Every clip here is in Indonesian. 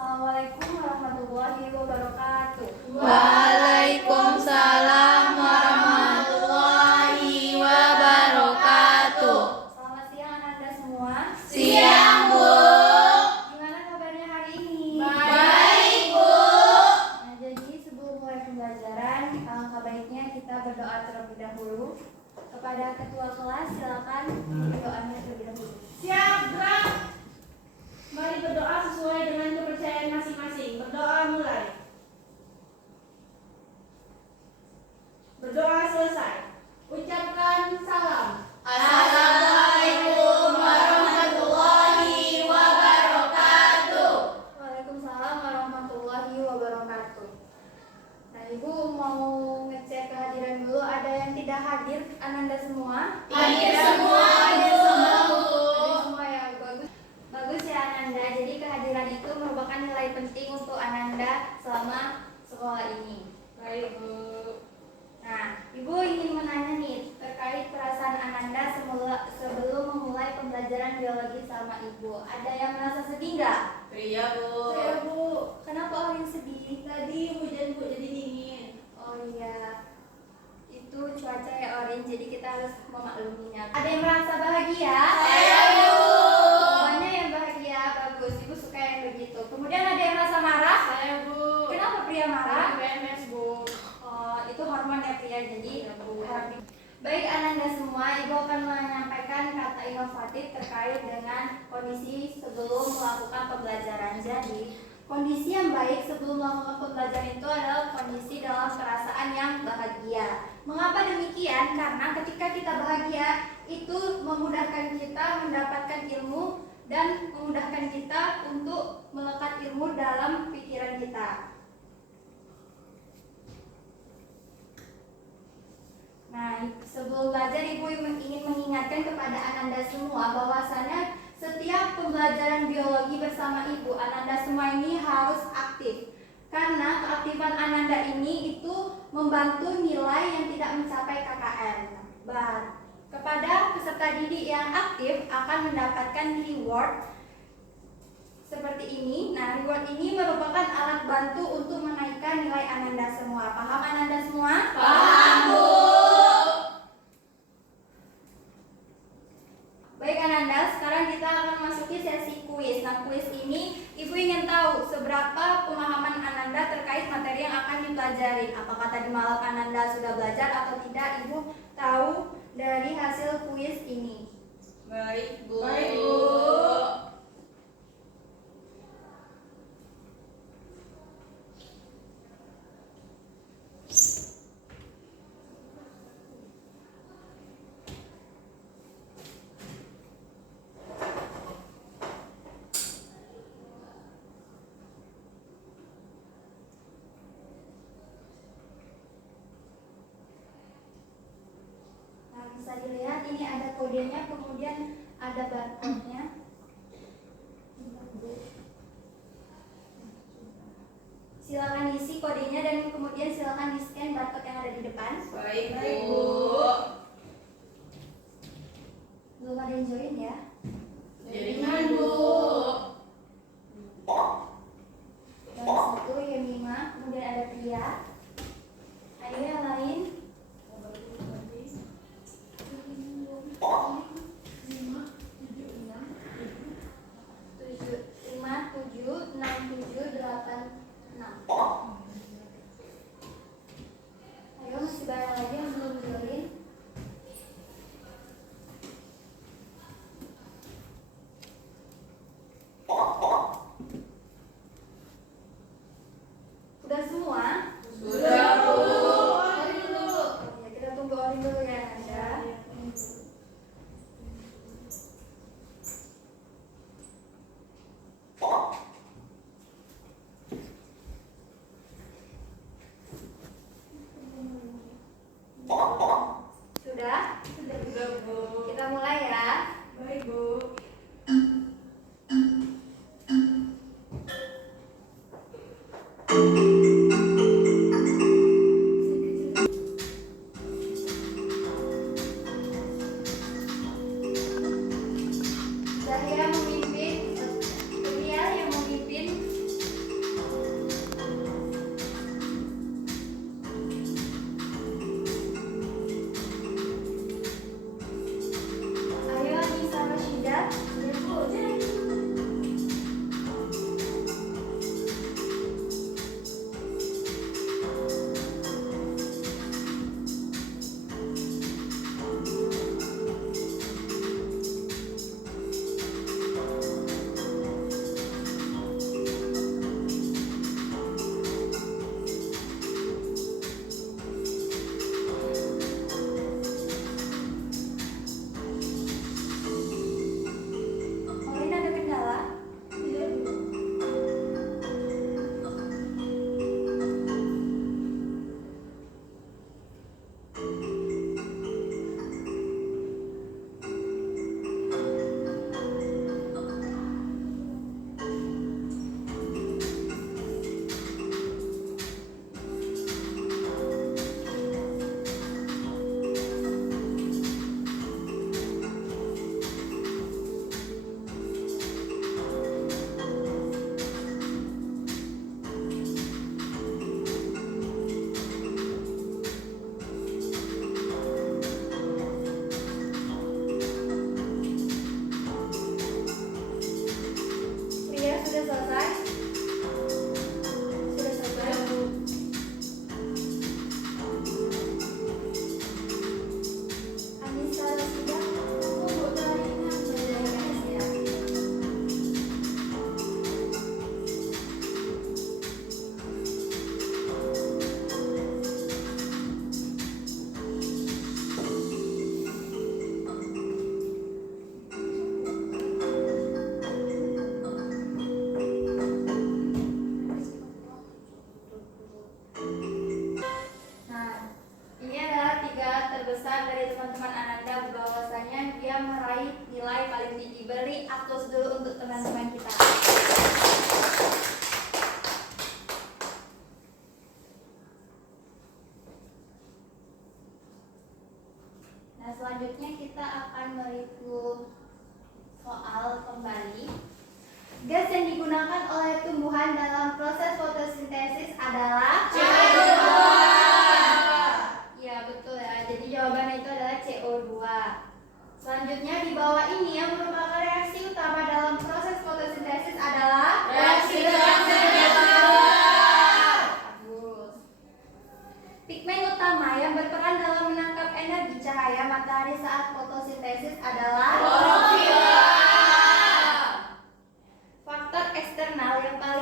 Assalamualaikum warahmatullahi wabarakatuh. Waalaikumsalam warahmatullahi wabarakatuh. Selamat siang Ananda semua. Siang, Bu. Gimana kabarnya hari ini? Baik, Bu. Nah, jadi sebelum mulai pembelajaran, alangkah baiknya kita berdoa terlebih dahulu. Kepada ketua kelas, silakan doanya terlebih dahulu. Siap, gerak. Mari berdoa sesuai dengan kepercayaan masing-masing. Berdoa mulai. Berdoa selesai. Ucapkan salam. Assalamualaikum warahmatullahi wabarakatuh. Waalaikumsalam warahmatullahi wabarakatuh. Nah, Ibu mau ngecek kehadiran dulu. Ada yang tidak hadir, Ananda semua? Hadir semua, Hadir Bu. semua. Hadir semua ya, bagus. Bagus ya Ananda. Jadi kehadiran itu merupakan nilai penting untuk Ananda selama sekolah ini. Baik, Bu. Nah, Ibu ingin menanya nih terkait perasaan Ananda sebelum memulai pembelajaran biologi sama Ibu. Ada yang merasa sedih nggak? Iya, Bu. Saya, Bu. Kenapa orang sedih? Tadi hujan, Bu, jadi dingin. Oh iya, itu cuaca ya Orin, jadi kita harus memakluminya. Ada yang merasa bahagia? Saya, Bu. Semuanya yang bahagia, bagus. Ibu suka yang begitu. Kemudian ada yang merasa marah? Saya, Bu. Kenapa pria marah? PMS, Bu. Oh, itu hormon ya pria, jadi Iya, Bu. harap di- Baik Ananda semua, Ibu akan menyampaikan kata inovatif terkait dengan kondisi sebelum melakukan pembelajaran. Jadi, kondisi yang baik sebelum melakukan pembelajaran itu adalah kondisi dalam perasaan yang bahagia. Mengapa demikian? Karena ketika kita bahagia, itu memudahkan kita mendapatkan ilmu dan memudahkan kita untuk melekat ilmu dalam pikiran kita. Nah, sebelum belajar Ibu ingin mengingatkan kepada Ananda semua bahwasanya setiap pembelajaran biologi bersama Ibu, Ananda semua ini harus aktif. Karena keaktifan Ananda ini itu membantu nilai yang tidak mencapai KKM. Kepada peserta didik yang aktif akan mendapatkan reward seperti ini. Nah, reward ini merupakan alat bantu untuk menaikkan nilai Ananda semua. Paham Ananda semua? Paham, Bu. Baik Ananda, sekarang kita akan masuki sesi kuis. Nah, kuis ini Ibu ingin tahu seberapa pemahaman Ananda terkait materi yang akan dipelajari. Apakah tadi malam Ananda sudah belajar atau tidak? Ibu tahu dari hasil kuis ini. Baik, Bu. Baik, Bu. Nah, bisa dilihat ini ada kodenya, kemudian ada barcode-nya. Silakan isi kodenya dan kemudian silakan di-scan barcode yang ada di depan. Baik, Baik, Bu. Bu. Belum ada yang join ya? Jaringan, Bu. Yang satu Yemima, kemudian ada Pria. Ayo yang lain. 5, 7, 6, 7, 8, 6. Ayo masih banyak lagi yang belum join. Udah semua? Sudah, Bu. Orin dulu. Ya, kita tunggu Orin dulu ya Nanda. Sudah? Sudah, Bu. Kita mulai ya. Baik, Bu. Zahira memimpin, Pria yang memimpin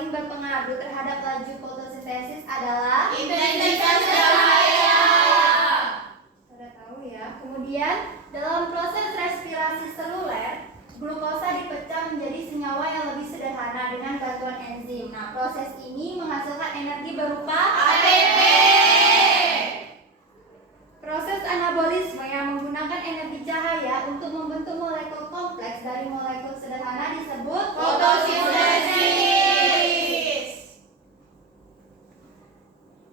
paling berpengaruh terhadap laju fotosintesis adalah Intensitas cahaya. sudah tahu ya. Kemudian dalam proses respirasi seluler, glukosa dipecah menjadi senyawa yang lebih sederhana dengan bantuan enzim. Nah, proses ini menghasilkan energi berupa ATP. proses anabolisme yang menggunakan energi cahaya untuk membentuk molekul kompleks dari molekul sederhana disebut Fotosintesis.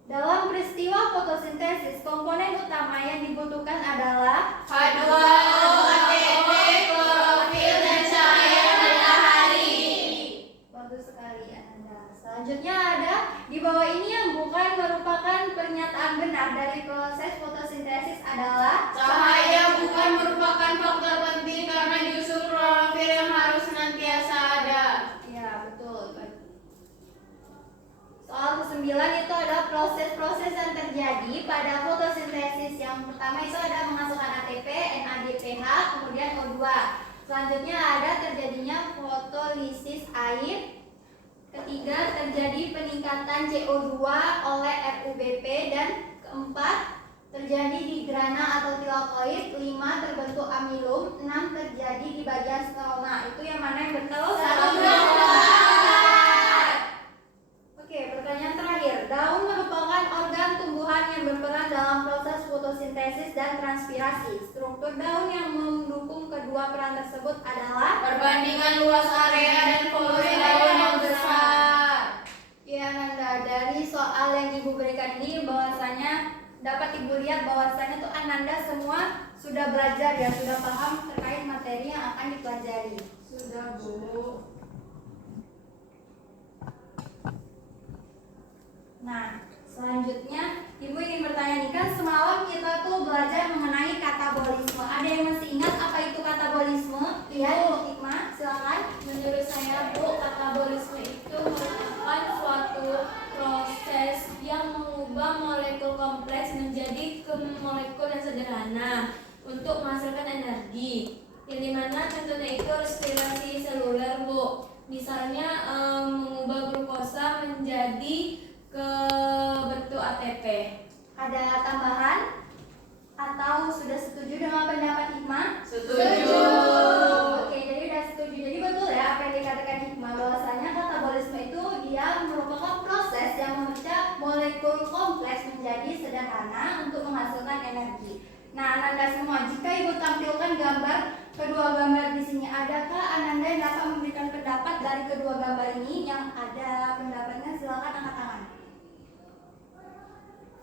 Dalam peristiwa fotosintesis, komponen utama yang dibutuhkan adalah H2O, ATP, klorofil, dan cahaya matahari. bagus sekali Ananda. Selanjutnya ada di bawah ini yang bukan merupakan pernyataan benar dari proses fotosintesis adalah Cahaya bukan merupakan faktor penting karena justru klorofil yang harus senantiasa ada. ya betul. Soal ke-9 itu adalah proses-proses yang terjadi pada fotosintesis. Yang pertama itu ada menghasilkan ATP, NADPH, kemudian O2. Selanjutnya ada terjadinya fotolisis air. Ketiga, terjadi peningkatan CO2 oleh RUBP. Dan keempat, terjadi di grana atau tilakoid. 5, terbentuk amilum. 6, terjadi di bagian stroma. Itu yang mana yang betul? Satu, Oke, pertanyaan terakhir. Daun merupakan organ tumbuhan yang berperan dalam proses fotosintesis dan transpirasi. Struktur daun yang mendukung kedua peran tersebut adalah Perbandingan luas area dan volume daun yang besar. ya Nanda, dari soal yang Ibu berikan ini bahwasanya dapat Ibu lihat bahwasanya tuh Ananda semua sudah belajar ya, sudah paham terkait materi yang akan dipelajari. Sudah, Bu. Nah, selanjutnya Ibu ingin bertanya nih, kan semalam kita tuh belajar mengenai katabolisme. Ada yang masih ingat apa itu katabolisme? Iya, Ibu Hikmah, silakan. Menurut saya, Bu, katabolisme itu merupakan suatu proses yang mengubah molekul kompleks menjadi ke molekul yang sederhana untuk menghasilkan energi. Yang dimana contohnya itu respirasi seluler, Bu. Misalnya mengubah glukosa menjadi ke bentuk ATP. Ada tambahan? Atau sudah setuju dengan pendapat Hikmah? Setuju. Oke, jadi udah setuju. Jadi betul ya apa yang dikatakan Hikmah, bahwasanya katabolisme itu dia merupakan proses yang memecah molekul kompleks menjadi sederhana untuk menghasilkan energi. Nah, Ananda semua, jika Ibu tampilkan gambar kedua gambar di sini, adakah Ananda yang dapat memberikan pendapat dari kedua gambar ini? Yang ada pendapatnya silakan angkat tangan.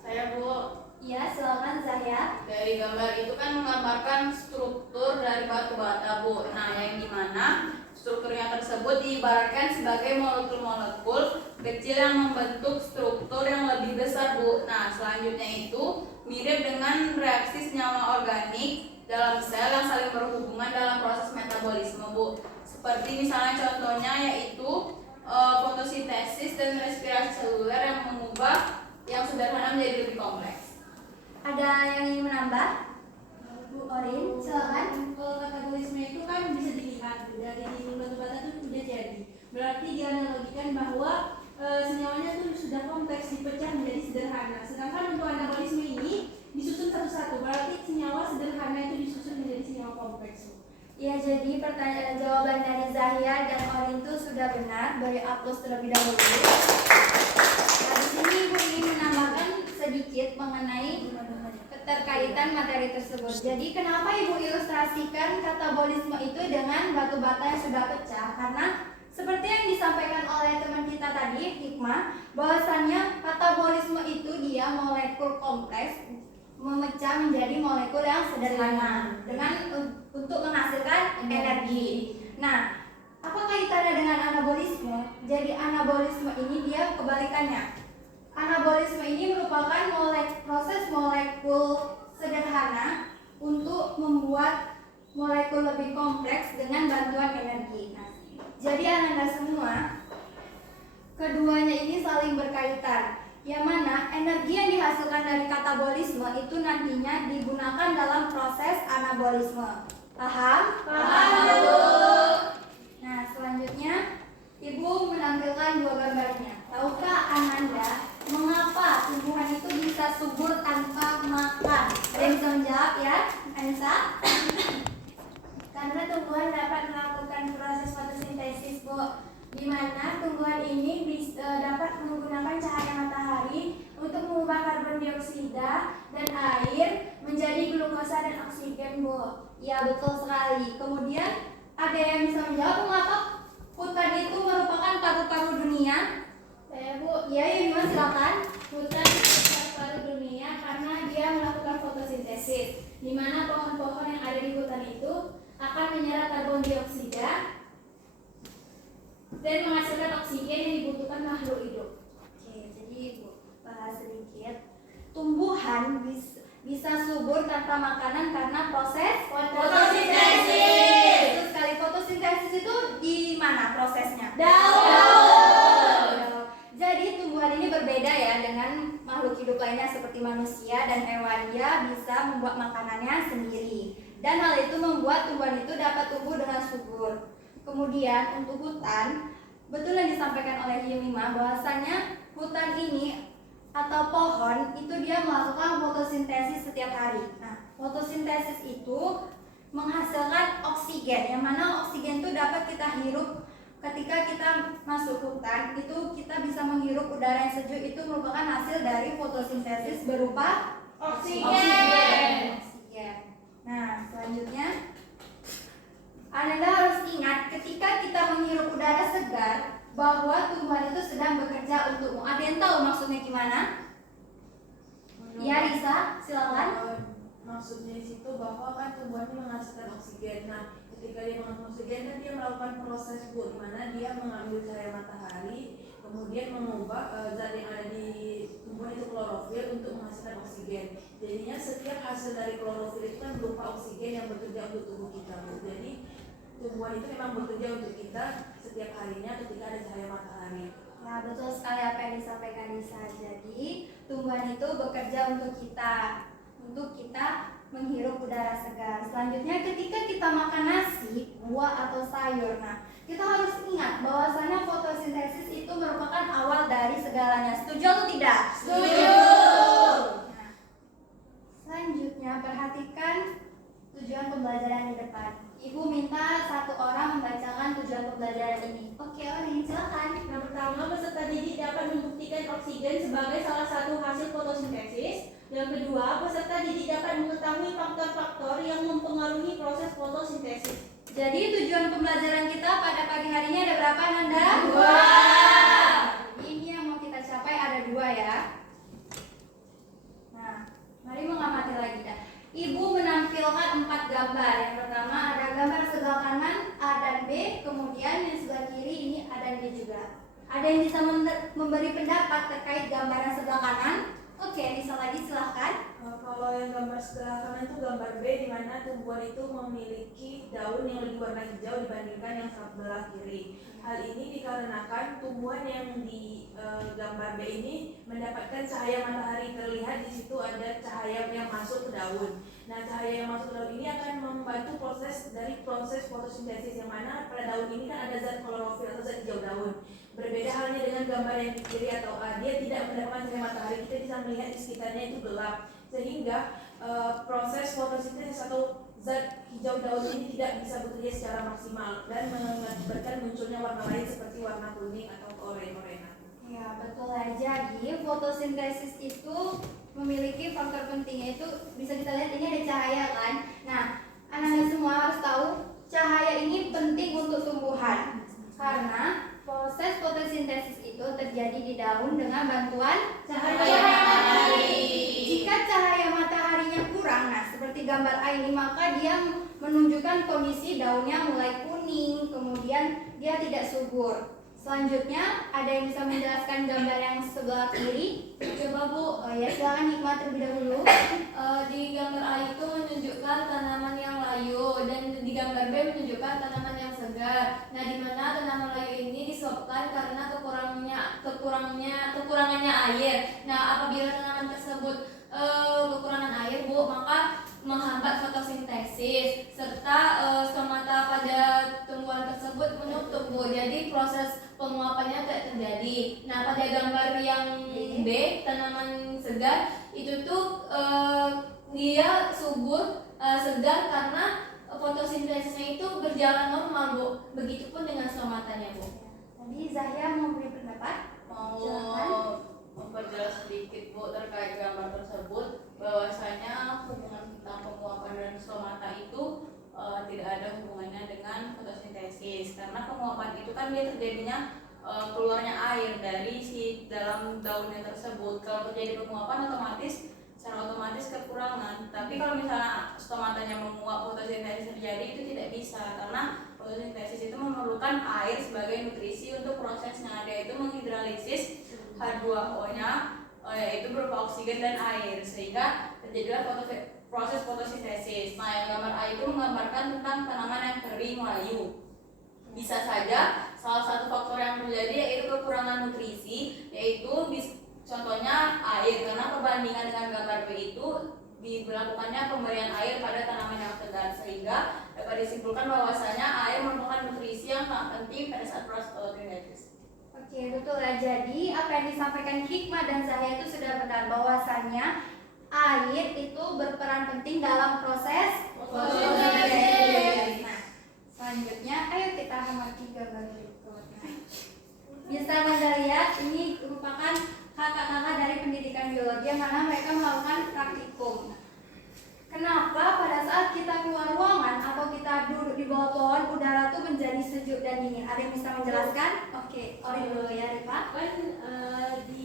Saya, Bu. Iya, silakan Zahya. Dari gambar itu kan menggambarkan struktur dari batu bata, Bu. Nah, yang dimana strukturnya tersebut diibaratkan sebagai molekul-molekul kecil yang membentuk struktur yang lebih besar, Bu. Nah, selanjutnya itu mirip dengan reaksi senyawa organik dalam sel yang saling berhubungan dalam proses metabolisme, Bu. Seperti misalnya contohnya yaitu fotosintesis dan respirasi seluler yang mengubah yang sederhana menjadi lebih kompleks. Ada yang ingin menambah? Bu Orin, silakan. Katabolisme itu kan bisa dilihat dari batu bata itu sudah jadi. Berarti dianalogikan bahwa senyawanya itu sudah kompleks dipecah menjadi sederhana. Sedangkan untuk anabolisme ini disusun satu-satu. Berarti senyawa sederhana itu disusun menjadi senyawa kompleks. Ya, jadi pertanyaan jawaban dari Zahya dan Orin itu sudah benar. Beri aplaus terlebih dahulu. Nah, di sini Ibu ingin menambahkan sedikit mengenai keterkaitan materi tersebut. Jadi kenapa Ibu ilustrasikan katabolisme itu dengan batu bata yang sudah pecah? Karena seperti yang disampaikan oleh teman kita tadi, Hikmah, bahwasannya katabolisme itu dia molekul kompleks memecah menjadi molekul yang sederhana dengan untuk menghasilkan energi. Nah, apa kaitannya dengan anabolisme? Jadi anabolisme ini dia kebalikannya. Anabolisme ini merupakan proses molekul sederhana untuk membuat molekul lebih kompleks dengan bantuan energi. Nah, jadi Ananda semua, keduanya ini saling berkaitan. Yang mana energi yang dihasilkan dari katabolisme itu nantinya digunakan dalam proses anabolisme. Paham? Paham, Bu. Nah, selanjutnya Ibu menampilkan dua gambarnya. Tahukah Ananda mengapa tumbuhan itu bisa subur tanpa makan? Ada yang bisa menjawab ya, Anissa? Karena tumbuhan dapat melakukan proses fotosintesis, Bu, di mana tumbuhan ini dapat menggunakan cahaya matahari untuk mengubah karbon dioksida dan air menjadi glukosa dan oksigen, Bu. Ya, betul sekali. Kemudian ada yang bisa menjawab mengapa hutan itu merupakan paru-paru dunia? Saya, Bu. Ya, Yunus, silakan. Hutan paru-paru dunia karena dia melakukan fotosintesis, di mana pohon-pohon yang ada di hutan itu akan menyerap karbon dioksida dan menghasilkan oksigen yang dibutuhkan makhluk hidup. Oke, jadi Ibu bahas sedikit. Tumbuhan bisa subur tanpa makanan karena proses Fotosintesis. Betul sekali. Fotosintesis itu di mana prosesnya? Daun. Jadi tumbuhan ini berbeda ya dengan makhluk hidup lainnya seperti manusia dan hewan. Dia bisa membuat makanannya sendiri. Dan hal itu membuat tumbuhan itu dapat tumbuh dengan subur. Kemudian untuk hutan, betul yang disampaikan oleh Yemima bahwasanya hutan ini atau pohon itu dia melakukan fotosintesis setiap hari. Nah, fotosintesis itu menghasilkan oksigen, yang mana oksigen itu dapat kita hirup ketika kita masuk hutan. Itu kita bisa menghirup udara yang sejuk, itu merupakan hasil dari fotosintesis berupa Oksigen. Nah, selanjutnya Anda harus ingat ketika kita menghirup udara segar bahwa tumbuhan itu sedang bekerja untukmu. Ada yang tahu maksudnya gimana? Ya, Risa, silakan. Maksudnya di situ bahwa kan tumbuhan ini menghasilkan oksigen. Nah, ketika dia menghasilkan oksigen kan dia melakukan proses di mana dia mengambil cahaya matahari, kemudian mengubah zat yang ada di tumbuhan itu klorofil untuk menghasilkan oksigen. Jadinya setiap hasil dari klorofil itu kan berupa oksigen yang bekerja untuk tubuh kita. Jadi tumbuhan itu memang bekerja untuk kita setiap harinya ketika ada cahaya matahari. Ya, betul sekali apa yang disampaikan Risa. Jadi, tumbuhan itu bekerja untuk kita menghirup udara segar. Selanjutnya, ketika kita makan nasi, buah atau sayur, nah, kita harus ingat bahwasanya fotosintesis itu merupakan awal dari segalanya. Setuju atau tidak? Setuju. Nah, selanjutnya, perhatikan tujuan pembelajaran di depan. Ibu minta satu orang membacakan tujuan pembelajaran ini. Oke, Oni, silakan. Yang pertama, peserta didik dapat membuktikan oksigen sebagai salah satu hasil fotosintesis. Yang kedua, peserta didik dapat mengetahui faktor-faktor yang mempengaruhi proses fotosintesis. Jadi tujuan pembelajaran kita pada pagi hari ini ada berapa, Nanda? 2. Ini yang mau kita capai ada 2 ya. Nah, mari mengamati lagi dah. Ibu menampilkan 4 gambar. Yang pertama ada gambar sebelah kanan A dan B, kemudian yang sebelah kiri ini A dan B juga. Ada yang bisa memberi pendapat terkait gambar yang sebelah kanan? Oke, bisa lagi silahkan. Kalau yang gambar sebelah kanan itu gambar B, di mana tumbuhan itu memiliki daun yang lebih warna hijau dibandingkan yang sebelah kiri. Hal ini dikarenakan tumbuhan yang di gambar B ini mendapatkan cahaya matahari. Terlihat di situ ada cahaya yang masuk ke daun. Nah, cahaya yang masuk ke daun ini akan membantu proses fotosintesis, yang mana pada daun ini kan ada zat klorofil atau zat hijau daun. Berbeda halnya dengan gambar yang di kiri atau A, dia tidak mendapatkan cahaya matahari. Kita bisa melihat di sekitarnya itu gelap, sehingga proses fotosintesis atau zat hijau daun ini tidak bisa bekerja secara maksimal dan mengakibatkan munculnya warna lain seperti warna kuning atau oranye-oranye. Ya, betul ya. Jadi fotosintesis itu memiliki faktor pentingnya, itu bisa kita lihat ini ada cahaya kan. Nah, anak-anak semua harus tahu cahaya ini penting untuk tumbuhan karena proses fotosintesis itu terjadi di daun dengan bantuan cahaya matahari. Jika cahaya mataharinya kurang, nah seperti gambar A ini, maka dia menunjukkan kondisi daunnya mulai kuning, kemudian dia tidak subur. Selanjutnya, ada yang bisa menjelaskan gambar yang sebelah kiri? Coba Bu, ya silakan Hikmah terlebih dahulu. Di gambar A itu menunjukkan tanaman yang layu dan di gambar B menunjukkan tanaman yang segar. Nah, di mana tanaman layu ini disebabkan karena kekurangannya air. Nah, apabila tanaman tersebut kekurangan air, Bu, maka menghambat fotosintesis serta stomata pada tumbuhan tersebut menutup, Bu. Jadi proses penguapannya tidak terjadi. Nah, pada gambar yang B, tanaman segar itu tuh dia subur, segar karena fotosintesisnya itu berjalan normal, Bu. Begitupun dengan stomatanya, Bu. Tadi Zahya mau beri pendapat? Mau Silakan. memperjelas sedikit Bu terkait gambar tersebut, bahwasanya hubungan tentang penguapan dan stomata itu tidak ada hubungannya dengan fotosintesis, karena penguapan itu kan dia terjadinya keluarnya air dari si dalam daunnya tersebut. Kalau terjadi penguapan otomatis secara otomatis kekurangan, tapi kalau misalnya stomatanya menguap fotosintesis terjadi itu tidak bisa, karena fotosintesis itu memerlukan air sebagai nutrisi untuk prosesnya, yaitu menghidrolisis H2O-nya yaitu berupa oksigen dan air, sehingga terjadilah proses fotosintesis. Nah, yang gambar A itu menggambarkan tentang tanaman yang kering layu. Bisa saja salah satu faktor yang terjadi yaitu kekurangan nutrisi, yaitu contohnya air, karena perbandingan dengan gambar B itu diberlakukannya pemberian air pada tanaman yang segar, sehingga dapat disimpulkan bahwasanya air merupakan nutrisi yang sangat penting pada saat proses fotosintesis. Oke, betul ya. Jadi apa yang disampaikan Hikmah dan Zahya itu sudah benar, bahwasannya air itu berperan penting dalam proses fotosintesis. Nah, selanjutnya ayo kita amati gambar berikut. Nah, bisa Anda lihat ini merupakan kakak-kakak dari pendidikan biologi yang mana mereka melakukan praktikum. Kenapa pada saat kita keluar ruangan atau kita duduk di bawah pohon udara tuh menjadi sejuk dan dingin? Ada yang bisa menjelaskan? Oke, Ori dulu ya, Rifa. Kan di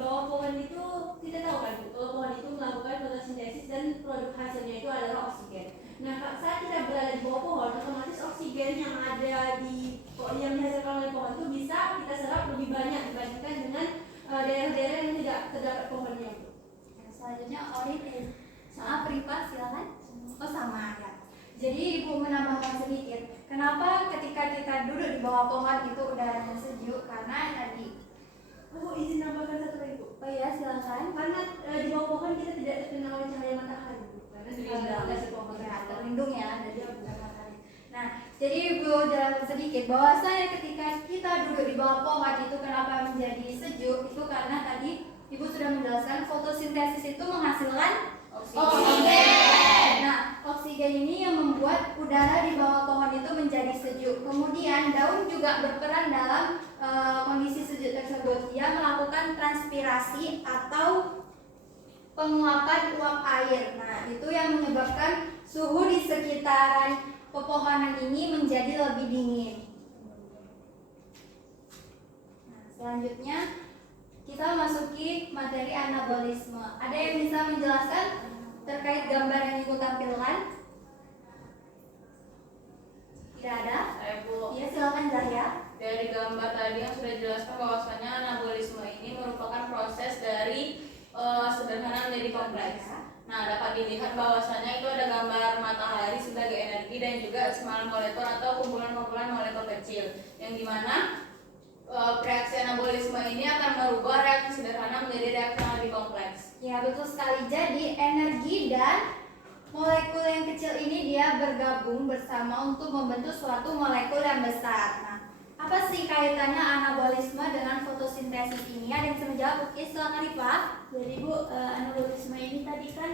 bawah pohon itu kita tahu kan, kalau pohon itu melakukan fotosintesis dan produk hasilnya itu adalah oksigen. Nah, saat kita berada di bawah pohon, otomatis oksigen yang ada yang dihasilkan oleh pohon itu bisa kita serap lebih banyak dibandingkan dengan daerah-daerah yang tidak terdapat pohonnya. Selanjutnya Ori, maaf Rifa, silakan. Oh sama ya. Jadi Ibu menambahkan sedikit. Kenapa ketika kita duduk di bawah pohon itu udaranya sejuk? Karena tadi. Aku izin nambahkan satu lagi, Bu. Oh ya, silakan. Karena di bawah pohon kita tidak terkena oleh cahaya matahari, Bu. Karena di atas pohon Ya, terlindung ya dari bukan matahari. Nah, jadi Ibu jelaskan sedikit bahwasanya ketika kita duduk di bawah pohon itu kenapa menjadi sejuk? Itu karena tadi Ibu sudah menjelaskan fotosintesis itu menghasilkan oksigen. Nah, oksigen ini yang membuat udara di bawah pohon itu menjadi sejuk. Kemudian daun juga berperan dalam kondisi sejuk tersebut. Dia melakukan transpirasi atau penguapan uap air. Nah, itu yang menyebabkan suhu di sekitaran pepohonan ini menjadi lebih dingin. Nah, selanjutnya kita masuki materi anabolisme. Ada yang bisa menjelaskan terkait gambar yang Ibu tampilkan? Tidak ada? Saya Bu, Ya, silakan Zahya. dari gambar tadi yang sudah dijelaskan bahwasanya anabolisme ini merupakan proses dari sederhana menjadi kompleks. Nah, dapat dilihat bahwasanya itu ada gambar matahari sebagai energi dan juga semalam molekul atau kumpulan-kumpulan molekul kecil, yang dimana reaksi anabolisme ini akan merubah reaksi sederhana menjadi reaksi yang lebih kompleks. Ya, betul sekali. Jadi energi dan molekul yang kecil ini dia bergabung bersama untuk membentuk suatu molekul yang besar. Nah, apa sih kaitannya anabolisme dengan fotosintesis ini? Ada yang bisa menjawab? Oke, silakan Rifa. Jadi Bu, anabolisme ini tadi kan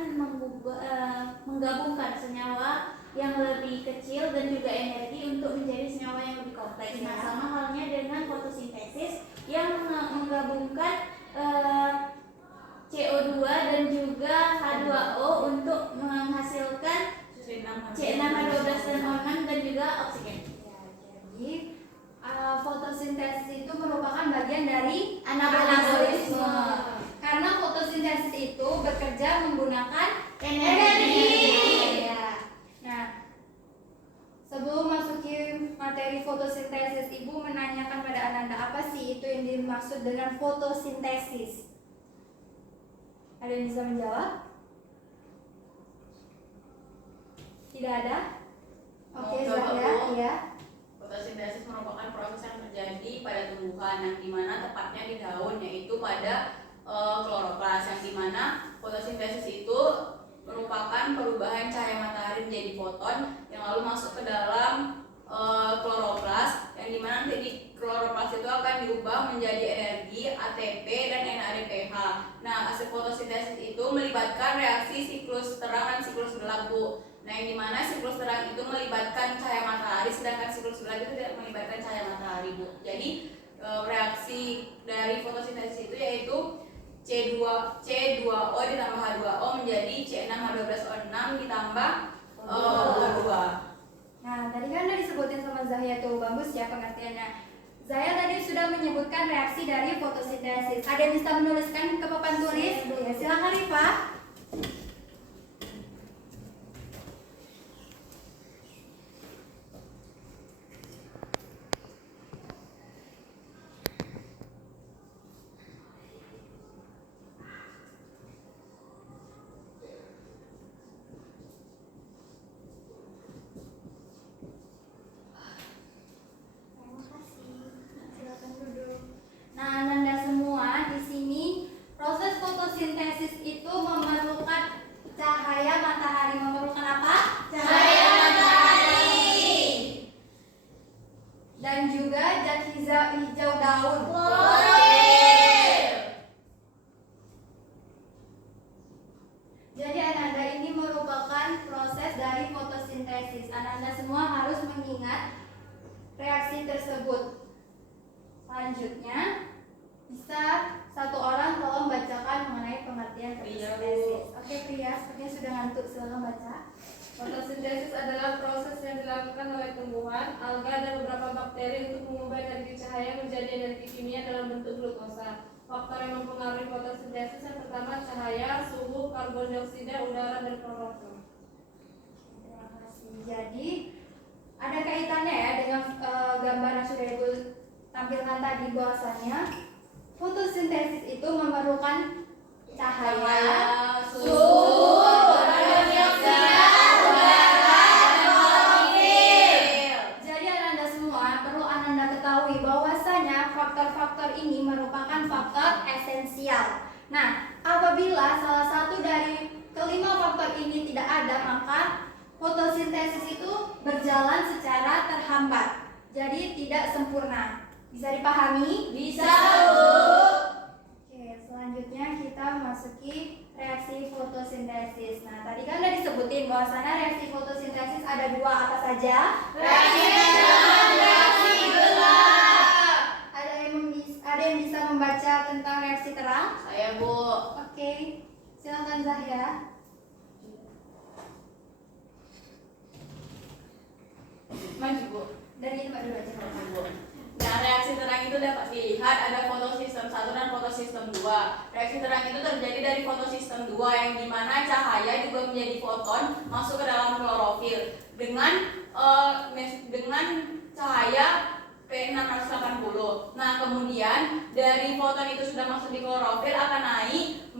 menggabungkan senyawa yang lebih kecil dan juga energi untuk menjadi senyawa yang lebih kompleks. Nah, sama halnya dengan fotosintesis yang menggabungkan CO2 dan juga H2O untuk menghasilkan C6H12 dan O6 dan juga oksigen. Ya, jadi fotosintesis itu merupakan bagian dari Anabolisme. Karena fotosintesis itu bekerja menggunakan Energi. Ya. Nah, sebelum masuki materi fotosintesis, Ibu menanyakan pada Ananda apa sih itu yang dimaksud dengan fotosintesis? Ada yang bisa menjawab? Tidak ada? Oke, Mau coba, Zahya, Bu? iya. Fotosintesis merupakan proses yang terjadi pada tumbuhan, yang dimana tepatnya di daun, yaitu pada kloroplas, yang dimana fotosintesis itu merupakan perubahan cahaya matahari menjadi foton yang lalu masuk ke dalam kloroplas, yang dimana nanti di kloroplast itu akan diubah menjadi energi ATP dan NADPH. Nah, asap fotosintesis itu melibatkan reaksi siklus terang dan siklus gelap, Bu. Nah, yang dimana siklus terang itu melibatkan cahaya matahari, sedangkan siklus gelap itu tidak melibatkan cahaya matahari, Bu. Jadi reaksi dari fotosintesis itu yaitu C2O ditambah H2O menjadi C6H12O6 ditambah O2. Nah, tadi kan udah disebutin sama Zahya tuh, bagus ya pengertiannya. Zahya tadi sudah menyebutkan reaksi dari fotosintesis. Ada yang bisa menuliskan ke papan tulis? Ya, silakan Rifa. Nah, Nanda semua di sini proses fotosintesis itu memerlukan cahaya matahari. Memerlukan apa? Cahaya matahari. Dan juga zat hijau daun. Jadi Ananda ini merupakan proses dari fotosintesis. Ananda semua harus mengingat reaksi tersebut. Selanjutnya, bisa satu orang tolong bacakan mengenai pengertian fotosintesis. Oke, Priya, sepertinya sudah ngantuk, silakan baca. Fotosintesis adalah proses yang dilakukan oleh tumbuhan, alga, dan beberapa bakteri untuk mengubah energi cahaya menjadi energi kimia dalam bentuk glukosa. Faktor yang mempengaruhi fotosintesis yang pertama cahaya, suhu, karbon dioksida, udara, dan klorofil. Terima kasih. Jadi, ada kaitannya ya dengan gambar yang sudah Ibu tampilkan tadi, bahwasanya fotosintesis itu memerlukan cahaya, suhu, karbon dioksida, udara, dan klorofil. Jadi Ananda semua perlu Ananda ketahui bahwasanya faktor-faktor ini merupakan faktor esensial. Nah, apabila salah satu dari kelima faktor ini tidak ada, maka fotosintesis itu berjalan secara terhambat. Jadi tidak sempurna. Bisa dipahami? Bisa, Bu. Oke, selanjutnya kita masuki reaksi fotosintesis. Nah, tadi kan udah disebutin bahwasanya reaksi fotosintesis ada dua, apa saja? Reaksi terang, reaksi gelap. Ada yang bisa membaca tentang reaksi terang? Saya, Bu. Oke, silakan Zahya. Maju, Bu. Dari tempat dulu aja. Bu. Nah, reaksi terang itu dapat dilihat ada fotosistem 1 dan fotosistem 2. Reaksi terang itu terjadi dari fotosistem 2 yang dimana cahaya juga menjadi foton masuk ke dalam klorofil dengan cahaya P680. Nah, kemudian dari foton itu sudah masuk di klorofil akan naik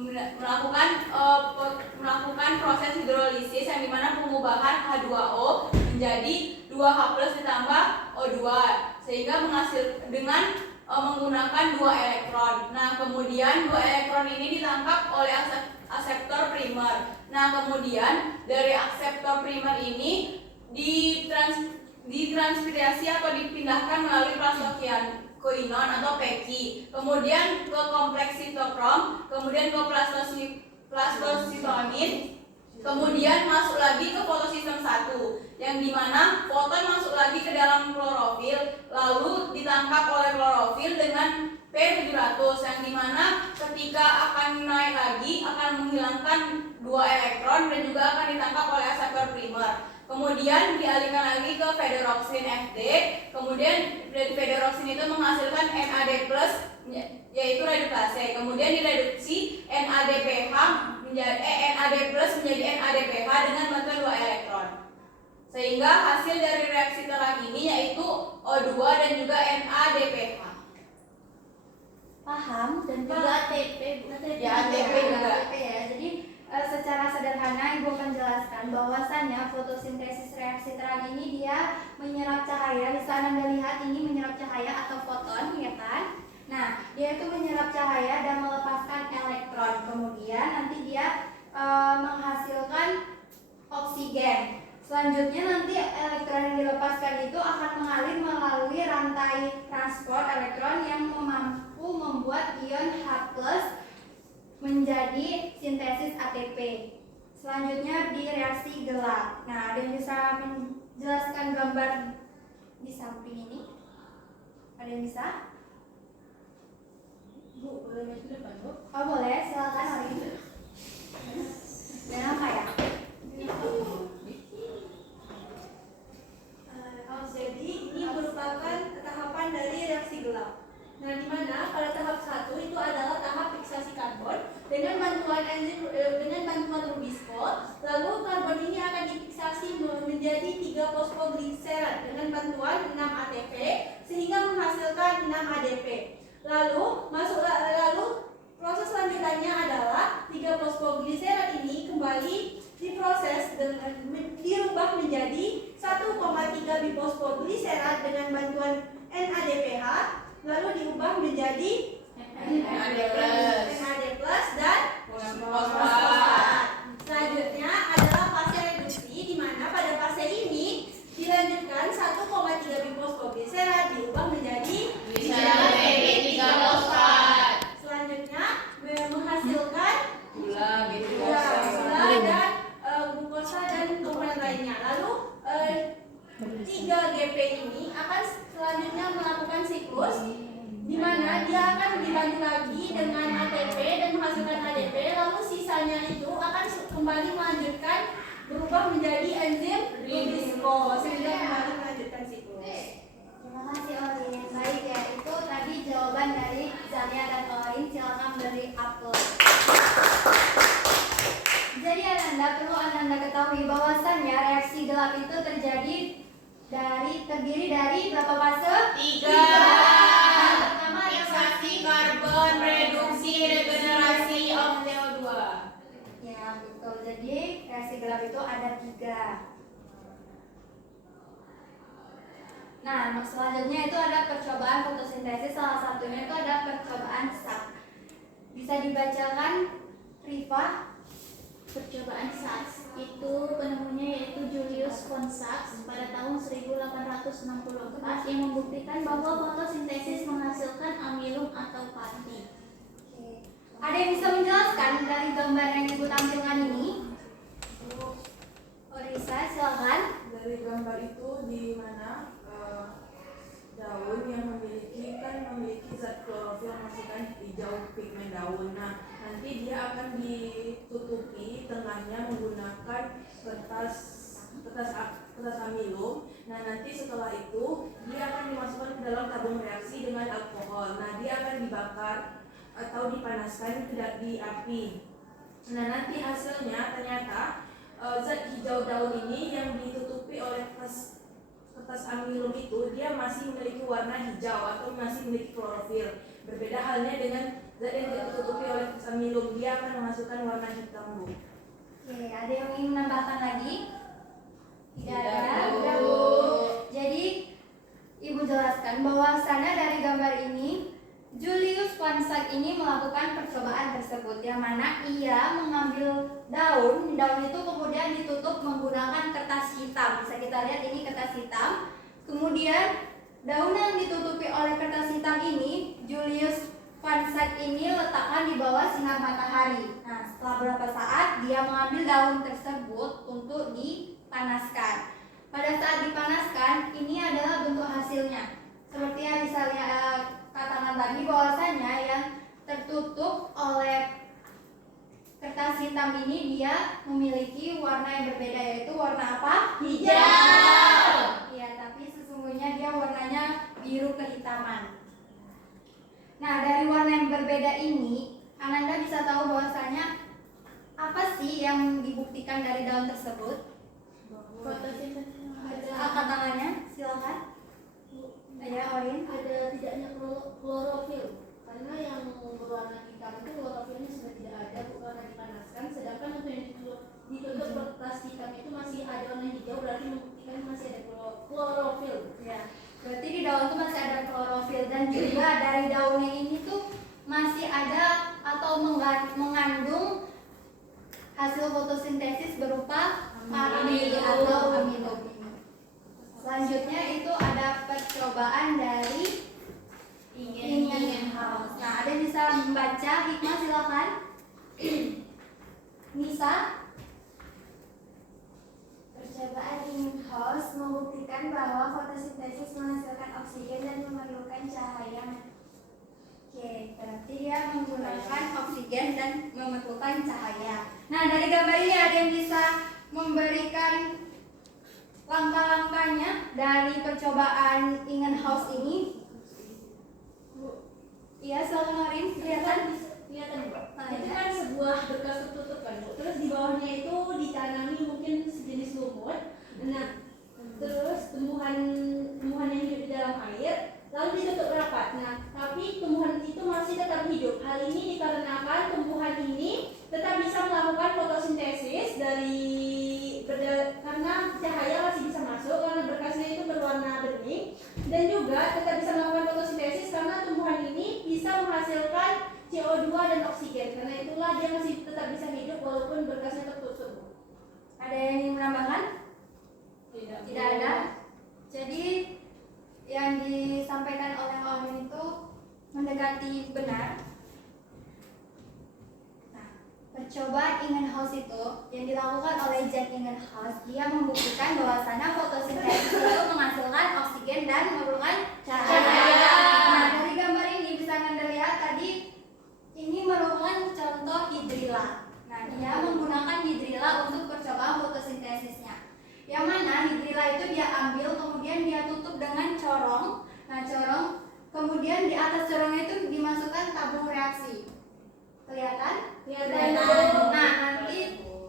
melakukan proses hidrolisis yang dimana pengubahan H2O menjadi 2H+ ditambah O2 sehingga dengan menggunakan 2 elektron. Nah, kemudian 2 elektron ini ditangkap oleh akseptor primer. Nah, kemudian dari akseptor primer ini ditranspirasi atau dipindahkan melalui plasmokinoin atau PEKI, kemudian ke kompleks sitokrom, kemudian ke plastositonin, kemudian masuk lagi ke fotosistem 1 yang dimana foton masuk lagi ke dalam klorofil lalu ditangkap oleh klorofil dengan P700 yang dimana ketika akan naik lagi akan menghilangkan 2 elektron dan juga akan ditangkap oleh akseptor primer. Kemudian dialihkan lagi ke federoksin Fd, kemudian dari federoksin itu menghasilkan NAD+ yaitu reduktase. Kemudian direduksi NADPH NAD+ menjadi NADPH dengan bantuan 2 elektron. Sehingga hasil dari reaksi terang ini yaitu O2 dan juga NADPH. Paham? Dan juga ATP. Ya, ATP juga. ATP ya. Jadi secara sederhana Ibu akan jelaskan bahwasannya fotosintesis reaksi terang ini dia menyerap cahaya. Bisa Anda lihat ini menyerap cahaya atau foton, ya kan? Nah, dia itu menyerap cahaya dan melepaskan elektron. Kemudian nanti dia menghasilkan oksigen. Selanjutnya nanti elektron yang dilepaskan itu akan mengalir melalui rantai transport elektron yang mampu membuat ion H+ menjadi sintesis ATP. Selanjutnya di reaksi gelap. Nah, ada yang bisa menjelaskan gambar di samping ini? Ada yang bisa? Bu, boleh maju depan, Bu? Oh boleh, silakan hari ini. Dan apa ya? Jadi ini merupakan tahapan dari reaksi gelap. Nah, di mana pada tahap 1 itu adalah tahap fiksasi karbon dengan bantuan enzim dengan bantuan rubisco. Lalu karbon ini akan difiksasi menjadi 3 fosfogliserat dengan bantuan 6 ATP sehingga menghasilkan 6 ADP. Lalu proses selanjutnya adalah 3 fosfogliserat ini kembali diproses dengan dirubah menjadi 1,3 bifosfogliserat dengan bantuan NADPH, lalu diubah menjadi NAD+ dan fosfat. Selanjutnya adalah fase reduksi, di mana pada fase ini dilanjutkan 1,3 bifosfogliserat diubah menjadi selanjutnya menghasilkan gula dan glukosa dan komponen lainnya. Lalu 3GP ini akan selanjutnya melakukan siklus di mana dia akan dibantu lagi dengan ATP dan menghasilkan ADP, lalu sisanya itu akan kembali melanjutkan berubah menjadi enzim rubisco sehingga kembali melanjutkan siklus. Terima kasih Orin. Baik ya, itu tadi jawaban dari Zalia dan Orin. Silakan beri upload. Jadi Ananda ketahui bahwasannya reaksi gelap itu terdiri dari berapa fase? 3. Yang pertama Fiksasi karbon, reduksi, regenerasi of CO2. Ya betul. Jadi reaksi gelap itu ada 3. Nah, selanjutnya itu ada percobaan fotosintesis. Salah satunya itu ada percobaan SAT. Bisa dibacakan, Rifa? Percobaan SAT itu penemunya yaitu Julius von Sachs pada tahun 1864 yang membuktikan bahwa fotosintesis menghasilkan amilum atau pati. Oke. Ada yang bisa menjelaskan dari gambar yang ibu tampilkan ini? Orisa, silakan. Dari gambar itu di mana daun yang memiliki zat klorofil menghasilkan hijau pigmen daun. Nah, nanti dia akan ditutupi tengahnya menggunakan kertas amilum. Nah, nanti setelah itu dia akan dimasukkan ke dalam tabung reaksi dengan alkohol. Nah, dia akan dibakar atau dipanaskan di api. Nah, nanti hasilnya ternyata zat hijau daun ini yang ditutupi oleh kertas amilum itu dia masih memiliki warna hijau atau masih memiliki klorofil. Berbeda halnya dengan zat yang ditutupi oleh kertas amilum, dia akan menghasilkan warna hitam, Bu. Oke, ada yang ingin menambahkan lagi? Tidak ada. Tidak, Bu. Jadi ibu jelaskan bahwasannya dari gambar ini Julius von Sachs ini melakukan percobaan tersebut yang mana ia mengambil daun itu kemudian ditutup menggunakan kertas hitam. Bisa kita lihat ini kertas hitam. Kemudian daun yang ditutupi oleh kertas hitam ini Julius von Sachs ini letakkan di bawah sinar matahari. Nah, setelah beberapa saat dia mengambil daun tersebut untuk dipanaskan. Pada saat dipanaskan, ini adalah bentuk hasilnya. Seperti yang bisa katakan tadi bahwasanya yang tertutup oleh kertas hitam ini dia memiliki warna yang berbeda, yaitu warna apa? Hijau. Iya, tapi sesungguhnya dia warnanya biru kehitaman. Nah, dari warna yang berbeda ini, Ananda bisa tahu bahwasanya apa sih yang dibuktikan dari daun tersebut? Fotosintesis Angkat tangannya, silakan. Ada Orin. ada tidaknya klorofil, karena yang berwarna hitam itu klorofilnya sudah tidak ada karena dipanaskan, sedangkan untuk yang ditutup kertas hitam itu masih ada warna hijau, berarti membuktikan masih ada klorofil. Ya, berarti di daun itu masih ada klorofil dan juga dari daunnya ini tuh masih ada atau mengandung hasil fotosintesis berupa parabili atau amilum. Selanjutnya itu ada percobaan dari ingin house. Nah, ada yang bisa membaca? Hikmah silakan. Nisa. Percobaan ingin house membuktikan bahwa fotosintesis menghasilkan oksigen dan memerlukan cahaya. Oke, berarti dia menggunakan oksigen dan memerlukan cahaya. Nah, dari gambar ini ada yang bisa memberikan langkah-langkahnya dari percobaan ingin house ini? Iya, silakan Norin, kelihatan? Kelihatan Bu. Nah, Itu ya. kan sebuah berkas tertutup kan Bu. Terus di bawahnya itu ditanami mungkin sejenis lumut. Nah, terus tumbuhan yang hidup di dalam air lalu ditutup rapat. Nah, tapi tumbuhan itu masih tetap hidup. Hal ini dikarenakan tumbuhan ini tetap bisa melakukan fotosintesis karena cahaya masih bisa masuk karena berkasnya itu berwarna bening, dan juga tetap bisa melakukan fotosintesis karena tumbuhan ini bisa menghasilkan CO2 dan oksigen. Karena itulah dia masih tetap bisa hidup walaupun berkasnya tertutup. Ada yang ingin menambahkan? Tidak ada. Jadi yang disampaikan oleh Orin itu mendekati benar. Nah, percobaan ingin house itu yang dilakukan oleh Jan Ingenhousz, dia membuktikan bahwasanya fotosintesis itu menghasilkan oksigen dan memerlukan cahaya. Nah, dari gambar ini bisa Anda lihat tadi ini merupakan contoh hidrilla. Nah, dia menggunakan hidrilla untuk percobaan fotosintesisnya. Yang mana hidrilla itu dia ambil kemudian dia tutup dengan corong. Nah, corong kemudian di atas corongnya itu dimasukkan tabung reaksi. Kelihatan? Kelihatan. Nah,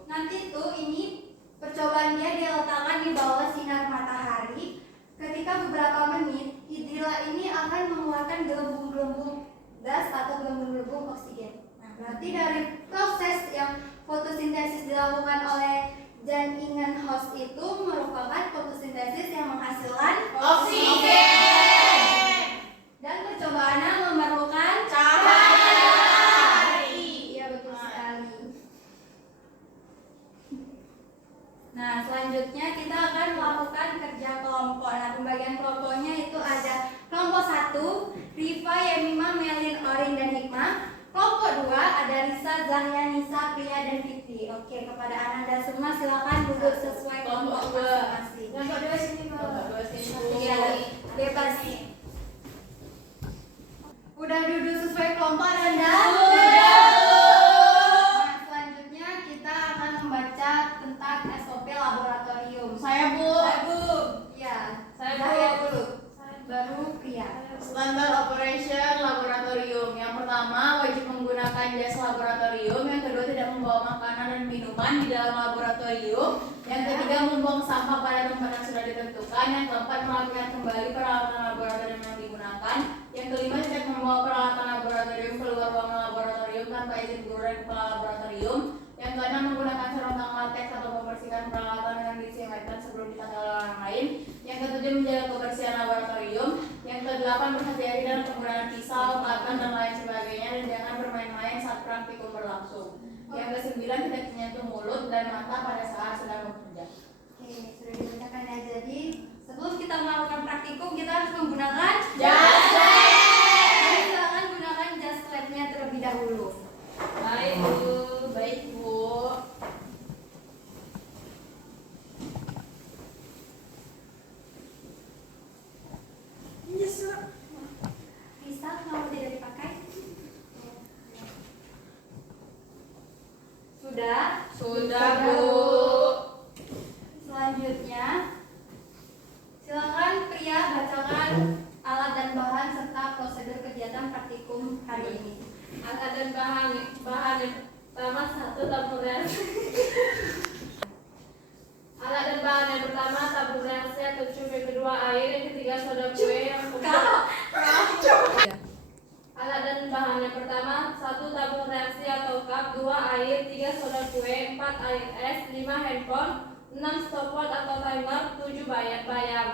nanti tuh ini percobaan dia letakkan di bawah sinar matahari. Ketika beberapa menit, hidrilla ini akan mengeluarkan gelembung-gelembung gas atau gelembung-gelembung oksigen. Nah, berarti dari proses yang fotosintesis dilakukan oleh Jan Ingenhousz itu merupakan fotosintesis yang menghasilkan Oksigen. dan percobaannya memerlukan Cahaya. Iya, betul sekali. Nah, selanjutnya kita akan melakukan kerja kelompok. Nah, pembagian kelompoknya itu ada kelompok 1, Rifa, Yemima, Melin, Orin, dan Hikmah. Kelompok 2 ada Risa, Zahya, Nisa, Pria, dan Fitri. Oke, kepada Ananda semua silakan duduk sesuai kelompok masing-masing. Kelompok 2 sini Bu. Kelompok 2 sini, Bu. Iya, bebas. Udah duduk sesuai kelompok Ananda? Nah, selanjutnya kita akan membaca tentang SOP laboratorium. Saya, Bu. Iya, Saya, Zahya Bu. dulu. Baru Pria. Standar operation laboratorium. Yang pertama, wajib menggunakan jas laboratorium. Yang kedua, tidak membawa makanan dan minuman di dalam laboratorium. Yang ketiga, membuang sampah pada tempat yang sudah ditentukan. Yang keempat, melakukan kembali peralatan laboratorium yang digunakan. Yang kelima, tidak membawa peralatan laboratorium keluar ruangan laboratorium tanpa izin guru dan kepala laboratorium. Yang keenam, menggunakan sarung tangan latex atau membersihkan peralatan yang disematkan sebelum ditangkap orang lain. Yang ketujuh, menjaga kebersihan laboratorium. Yang kedelapan, berhati-hati dalam penggunaan pisau, pakan, dan lain sebagainya, dan jangan bermain-main saat praktikum berlangsung. Yang kesembilan, tidak menyentuh mulut dan mata pada saat sedang bekerja. Oke, sudah dibacakan ya. Jadi sebelum kita melakukan praktikum kita harus menggunakan Jas lab. Jadi silakan gunakan jas labnya terlebih dahulu. Baik, Bu. Baik, Bu. Bisa kenapa tidak dipakai? Sudah? Sudah, Bu. Selanjutnya silakan Pria bacakan alat dan bahan serta prosedur kegiatan praktikum hari ini. Alat dan bahan yang pertama 1 tabung reaksi. Alat dan bahan yang pertama tabung reaksi atau cup, yang kedua air, yang ketiga soda kue, yang keempat. Alat dan bahan yang pertama 1 tabung reaksi atau cup, 2 air, 3 soda kue, 4 air es, 5 handphone, 6 stopwatch atau timer, 7 bayam.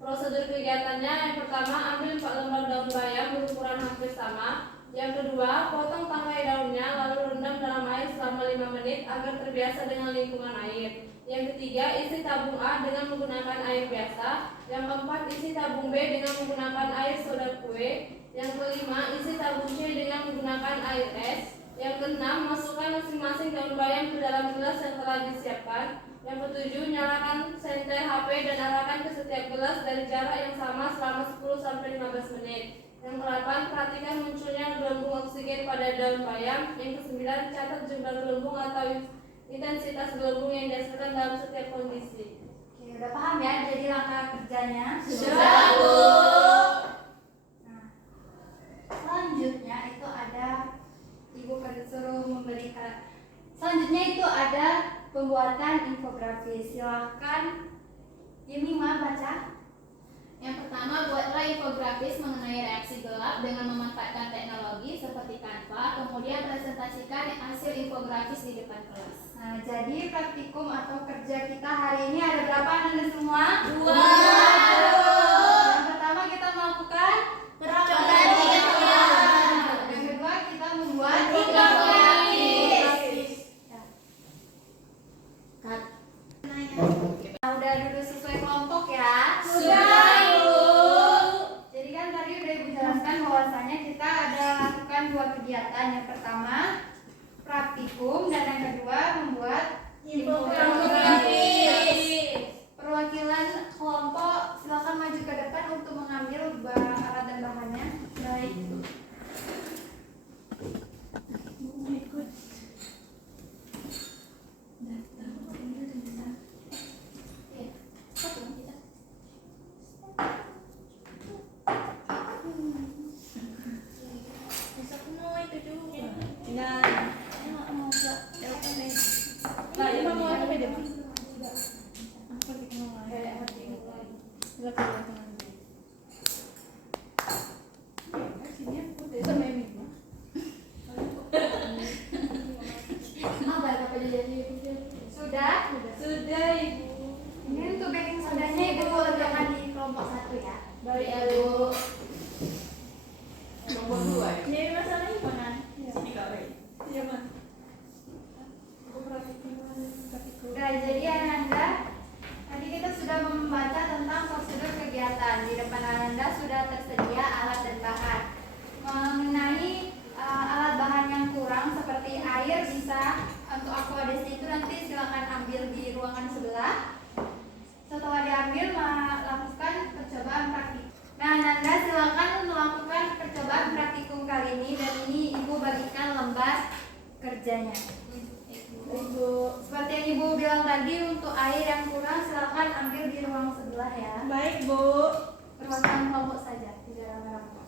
Prosedur kegiatannya yang pertama ambil 4 lembar daun bayam berukuran hampir sama. Yang kedua, potong tangkai daunnya lalu rendam dalam air selama 5 menit. menit agar terbiasa dengan lingkungan air. Yang ketiga, isi tabung A dengan menggunakan air biasa. Yang keempat, isi tabung B dengan menggunakan air soda kue. Yang kelima, isi tabung C dengan menggunakan air es. Yang keenam, masukkan masing-masing daun bayam ke dalam gelas yang telah disiapkan. Yang ketujuh, nyalakan senter HP dan arahkan ke setiap gelas dari jarak yang sama selama 10-15 menit. Yang ke-8, perhatikan munculnya gelembung oksigen pada daun bayam. Yang ke-9, catat jumlah gelembung atau intensitas gelembung yang dihasilkan dalam setiap kondisi. Oke, udah paham ya? Jadi langkah kerjanya Sudah, Bu. Nah, selanjutnya itu ada Ibu suruh memberikan. Selanjutnya itu ada pembuatan infografis. Silahkan Yemima baca. Yang pertama, buatlah infografis mengenai reaksi gelap dengan memanfaatkan teknologi seperti Canva, kemudian presentasikan hasil infografis di depan kelas. Nah, jadi praktikum atau kerja kita hari ini ada berapa Anda semua? 2. Yang pertama kita melakukan Percobaan. Yang kedua kita membuat Infografis. Ya. Nah, udah duduk sesuai kelompok ya? Sudah, Ibu. Jadi kan tadi udah Ibu jelaskan bahwasanya kita ada lakukan 2 kegiatan. Yang pertama praktikum dan yang kedua membuat Infografis. Perwakilan kelompok silakan maju ke depan untuk mengambil alat dan bahannya. Baik. Sudah? Sudah Ibu. Ini untuk baking sodanya Ibu letakkan di kelompok 1 ya. Baik, ya, Bu. Nomor 2. Ini masalahnya mana? Sini, Kak. Iya Mas. Nah, jadi Ananda, tadi kita sudah membaca tentang prosedur kegiatan. Di depan Ananda sudah tersedia alat dan bahan. Mengenai alat bahan yang kurang seperti air bisa untuk aquadesi itu nanti silakan ambil di ruangan sebelah. Setelah diambil lakukan percobaan praktikum. Nah, Ananda silakan melakukan percobaan praktikum kali ini dan ini Ibu bagikan lembar kerjanya. Ibu. Seperti yang Ibu bilang tadi, untuk air yang kurang silakan ambil di ruang sebelah ya. Baik Bu. Perwakilan kelompok saja, tidak rame-rame.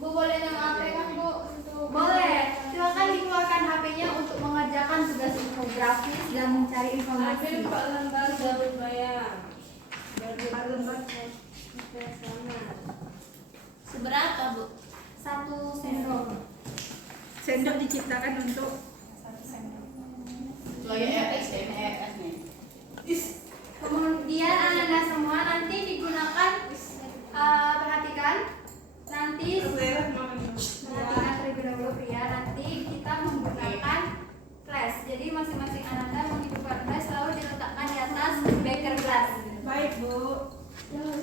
Bu boleh nama HP kan Bu untuk Boleh, silakan dikeluarkan HP-nya untuk mengerjakan tugas infografis dan mencari informasi. ambil 4 lembar daun bayam. Seberapa, Bu? 1 sendok. Sendok diciptakan untuk 1 sendok. ES nih. Kemudian Anda semua nanti digunakan, perhatikan nanti perhatikan terlebih dahulu Pria, nanti kita menggunakan flash. Jadi masing-masing Anda menghidupkan flash lalu diletakkan di atas beker gelas. baik Bu. Setelah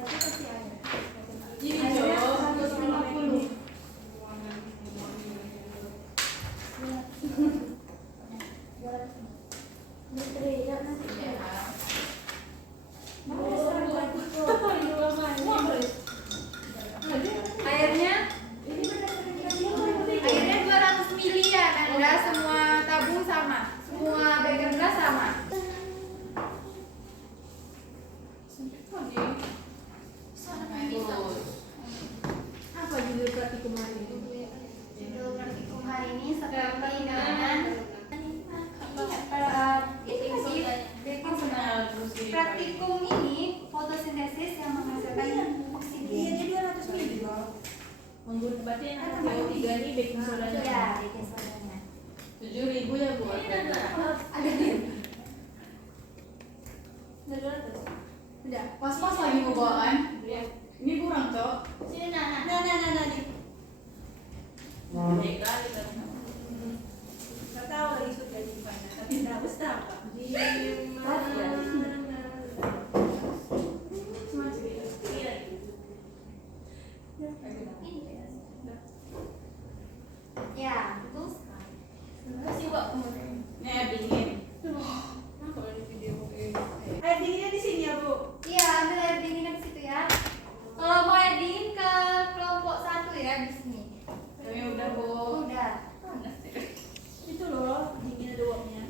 itu pasti ada. Hijau 150. Airnya 200 mili ya Nanda, semua tabung sama, semua beker gelas sama. Apa judul praktikum hari ini? Judul praktikum hari ini seperti dengan praktikum ini fotosintesis yang menghasilkan oksigen. Jadi 200 mili Membuat berarti yang ada 3 nih baking sodanya. Ya, baking sodanya. 7.000 ya, Bu. Ada di Udah. Pas-pas lagi mau bawaan. Ini kurang, Cok. Sini Nana. Nah, nih. Baik kali kan. Nggak tahu lagi sudah di mana, tapi nggak usah apa. Ya, betul sekali. Kasih Mbak kemudian. Ini air dingin. Air dinginnya di sini ya Bu. Iya, ambil air dingin di situ ya. Kalau mau air dingin ke kelompok 1 ya di sini. Kami udah, Bu. Udah. Panas ya. Itu loh dingin ada uapnya.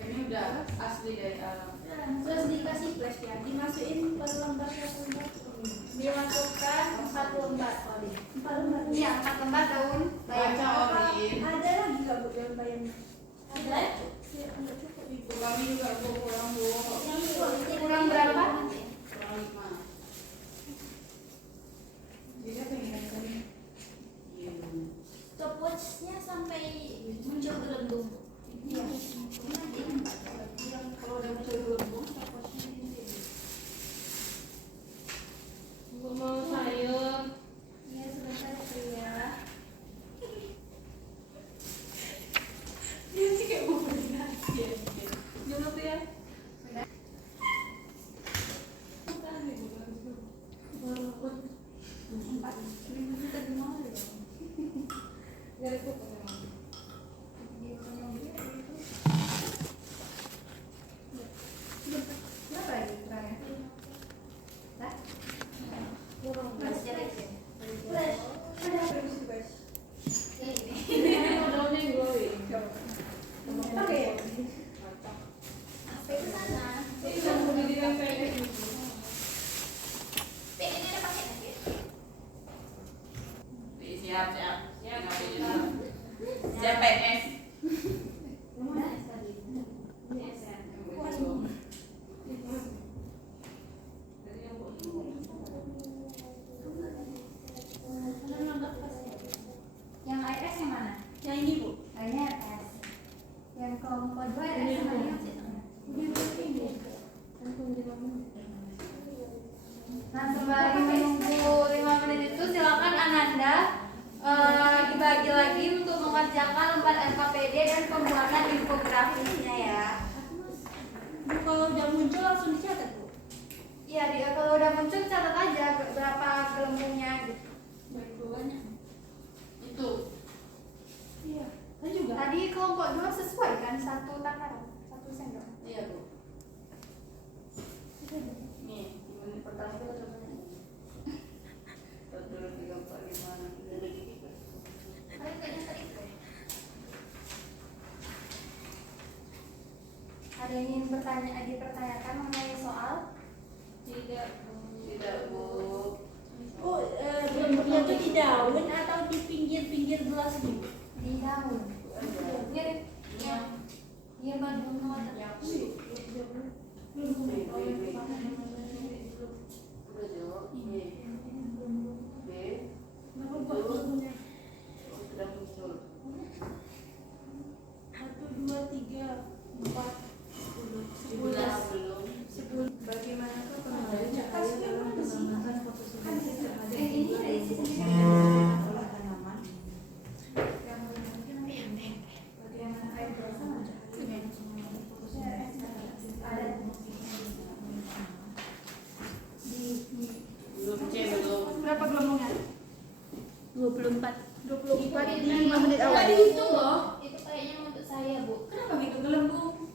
Kami udah asli dari alam. Terus dikasih flash ya, dimasukin per lembar. Dimasukkan 4 lembar oli. 4 lembar. Iya, 4 lembar daun bayam. Baca Orin. Ada lagi nggak Bu yang bayamnya? Ada? Ya, nggak cukup itu. Kami juga Bu pulang, Bu. Kurang berapa? Kurang 5. Jadi apa yang kita cari? Iya. Stopwatch-nya sampai muncul gelembung. Iya. Kalau udah muncul gelembung, Mau sayur. Iya, sebentar ya. dia sih kayak buku dulu tuh ya. Berapa lagi kurangnya? Dah? Mas, jalan aja. Flash. Ada apa di situ guys? Daunnya glowing. Oke. Sampai ke sana. Ini kan berdiri yang kayak gitu. Dek, ini ada paket lagi. Siap. Siap PNS. Yang IS yang mana? Yang ini Bu. Oh, ini IS. Yang kelompok 2 IS sama yang Nah, sembari menunggu 5 menit itu silakan Ananda dibagi lagi untuk mengerjakan lembar LKPD dan pembuatan infografisnya ya. Bu, kalau udah muncul langsung dicatat Bu. Iya, dia kalau udah muncul catat aja berapa gelembungnya gitu. Banyak. Itu. Iya. Kan juga. Tadi kelompok 2 sesuai kan 1 takaran, 1 sendok. Iya, Bu. Nih, di menit pertama itu ada mana? 1, 2, 3, 4, 5, 6, 7, 8. Kalian kayaknya tadi deh. Ada yang ingin dipertanyakan mengenai soal? Tidak. Tidak, Bu. Oh, gelembungnya tuh di daun atau di pinggir-pinggir gelas nih Bu? Di daun. Mirip yang dia bandung Udah, Jo. Ini. B. Kenapa buat gelembungnya? Oh, sudah muncul. 1, 2, 3, 4, 11 belum. 10. Bagaimanakah pengaruhnya air dalam mengembangkan fotosintesa terhadap ini dari sisi sendiri. olah tanaman? Bagaimana air dalam mengembangkan fotosintesa Ada Belum, C belum. berapa gelembungnya? 24. 24 di 5 menit awal. Tadi itu loh. Itu kayaknya untuk saya, Bu. Kenapa gitu gelembung?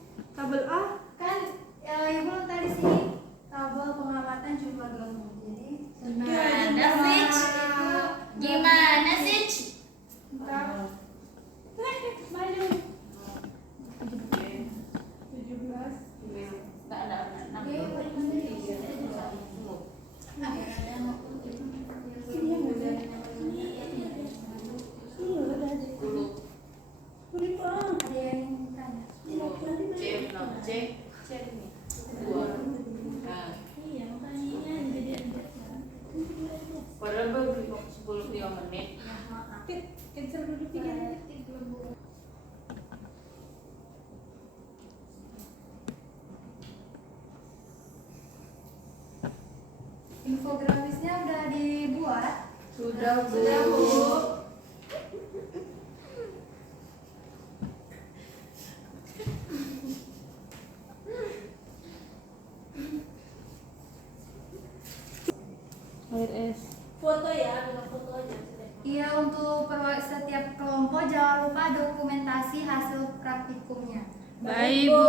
Sudah, Bu. Sudah, Bu. Foto ya, bukan foto aja. Iya, untuk setiap kelompok jangan lupa dokumentasi hasil praktikumnya. Baik, Bu.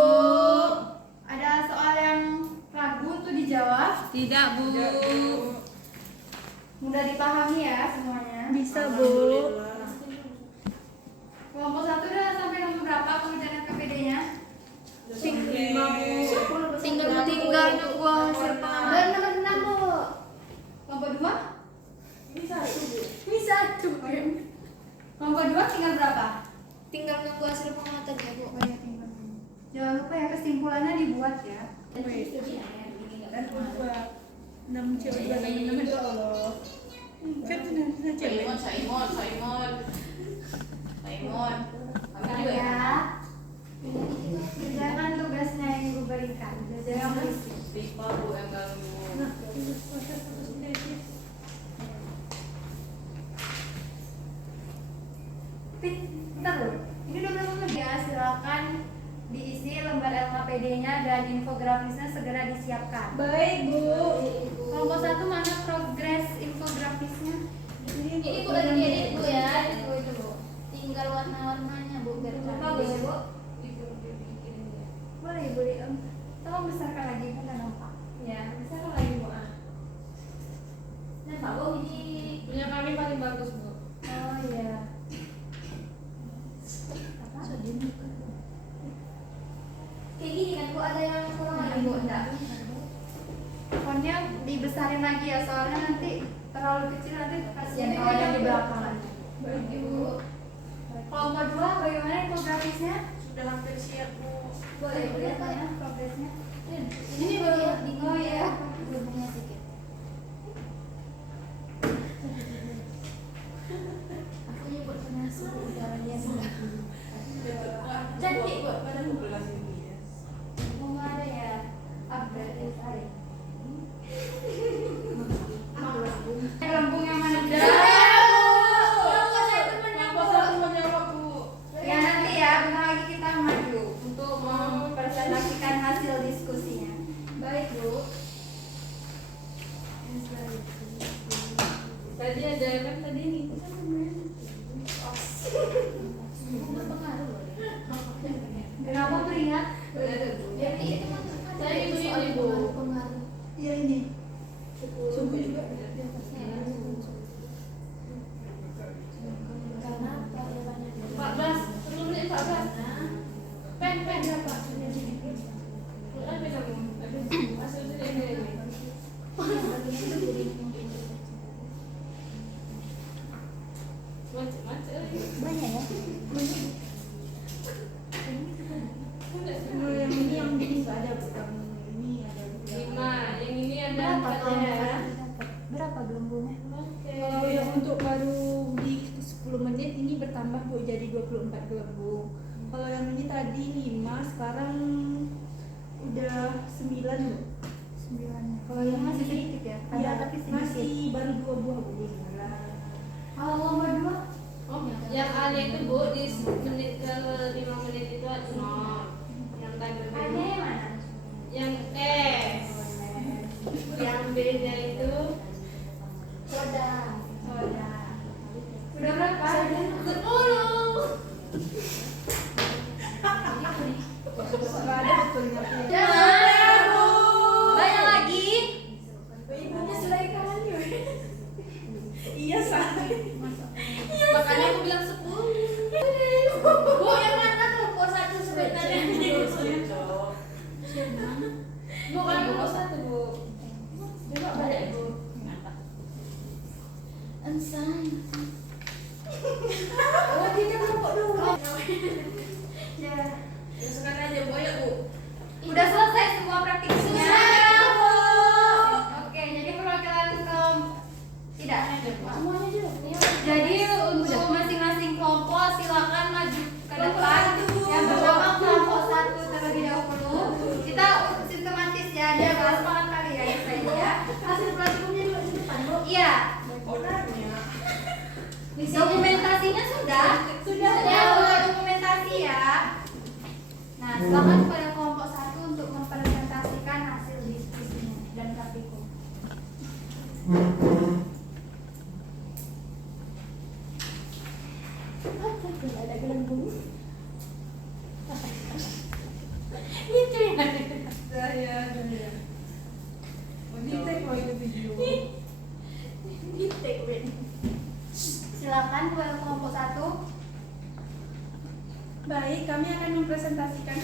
Ada soal yang ragu untuk dijawab? Tidak, Bu. Mudah dipahami ya semuanya. Bisa, Bu. Kelompok 1 udah sampai nomor berapa pengerjaan KPD-nya? Tinggal nunggu hasil pengamatan. Nomor 6, Bu. Kelompok 2? Ini satu, Bu. Ini 1. Kelompok 2 tinggal berapa? Tinggal nunggu hasil pengamatan ya, Bu. Jangan lupa ya kesimpulannya dibuat ya. Dan dua 6 cewek 6 ya Allah. Kan sudah cewek. Saimon. Kami juga ya. Ya. Kerjakan tugasnya yang Ibu berikan. Jangan berisik. Pipa, Bu, yang ganggu. Bentar loh. Ini udah berapa menit ya? Silakan diisi lembar LKPD-nya dan infografisnya segera disiapkan. Baik, Bu. Kelompok 1 mana progres infografisnya? Ini Bu udah diedit Bu ya. Itu Bu. Tinggal warna-warnanya Bu biar Bagus ya, cantik. Bu? Boleh. Tolong besarkan lagi, kan nggak nampak. Ya, besarkan lagi, Bu. Nah, Pak Bu ini Punya kami paling bagus, Bu. Oh iya. kayak gini kan Bu, ada yang kurang lagi Bu enggak? Fontnya dibesarin lagi ya, soalnya nanti terlalu kecil nanti kasihan kalau ada di belakang. Baik Bu. Kelompok 2 bagaimana infografisnya? Sudah hampir siap, Bu. Boleh lihat ya progresnya. Ini baru Oh iya. belumnya sedikit. Aku nyebut penasaran udaranya cantik Bu. Mau nggak ada ya? Upgrade ya saya. Lambung yang mana? Ya nanti ya, bentar lagi kita maju untuk mempresentasikan hasil diskusinya. Baik Bu. Tadi ada kan tadi nih. Berpengaruh loh. Kenapa beringat? Jadi itu Saya itu soal ini, Bu. pengaruh. Iya ini. Suku juga. Karena apa ya banyak. 14, 10 menit 14. Pen berapa? Berapa kamu? Hasil ini. Macam-macam. Banyak ya? Kalau yang ini nggak ada, Bu. Yang ini ada. 5, yang ini ada Berapa 4 kalau ya. Berapa gelembungnya? Kalau yang untuk baru di 10 menit ini bertambah, Bu, jadi 24 gelembung. Kalau yang ini tadi 5, sekarang udah 9, Bu. 9. Kalau yang masih sedikit ya? Iya, Tapi sedikit. masih baru 2 buah, Bu. Kalau lomba 2? Oh, yang A itu Bu di menit ke 5 menit itu ada 0. Yang tadi Ada yang mana? yang S. Yang B-nya itu Soda. Sudah berapa? 10. Nggak ada betulnya, Bu. Jangan. Banyak lagi. Ibunya selaikan aja. Iya, salah. Makanya aku bilang 10. Bu yang mana kelompok 1 sebenarnya? Bukan kelompok 1, Bu. Coba balik, Bu. Ensan. Oh, kita kelompok 2. Ya. Masukkan aja Bu ya, Bu. Udah selesai semua praktiknya. Oke, jadi perwakilan tidak. Semuanya juga. Jadi untuk masing-masing kelompok silakan maju ke depan. Yang pertama kelompok 1 terlebih dahulu. Kita sistematis ya, dia bahas banget kali ya saya ya. Hasil praktikumnya juga di depan, Bu. Iya. Orangnya. Silakan kepada kelompok 1 untuk mempresentasikan hasil diskusinya dan praktikum. Ada gelembung. Itu ya. Saya mendetek kalau itu video. Silakan kepada kelompok 1. Baik, kami akan mempresentasikan.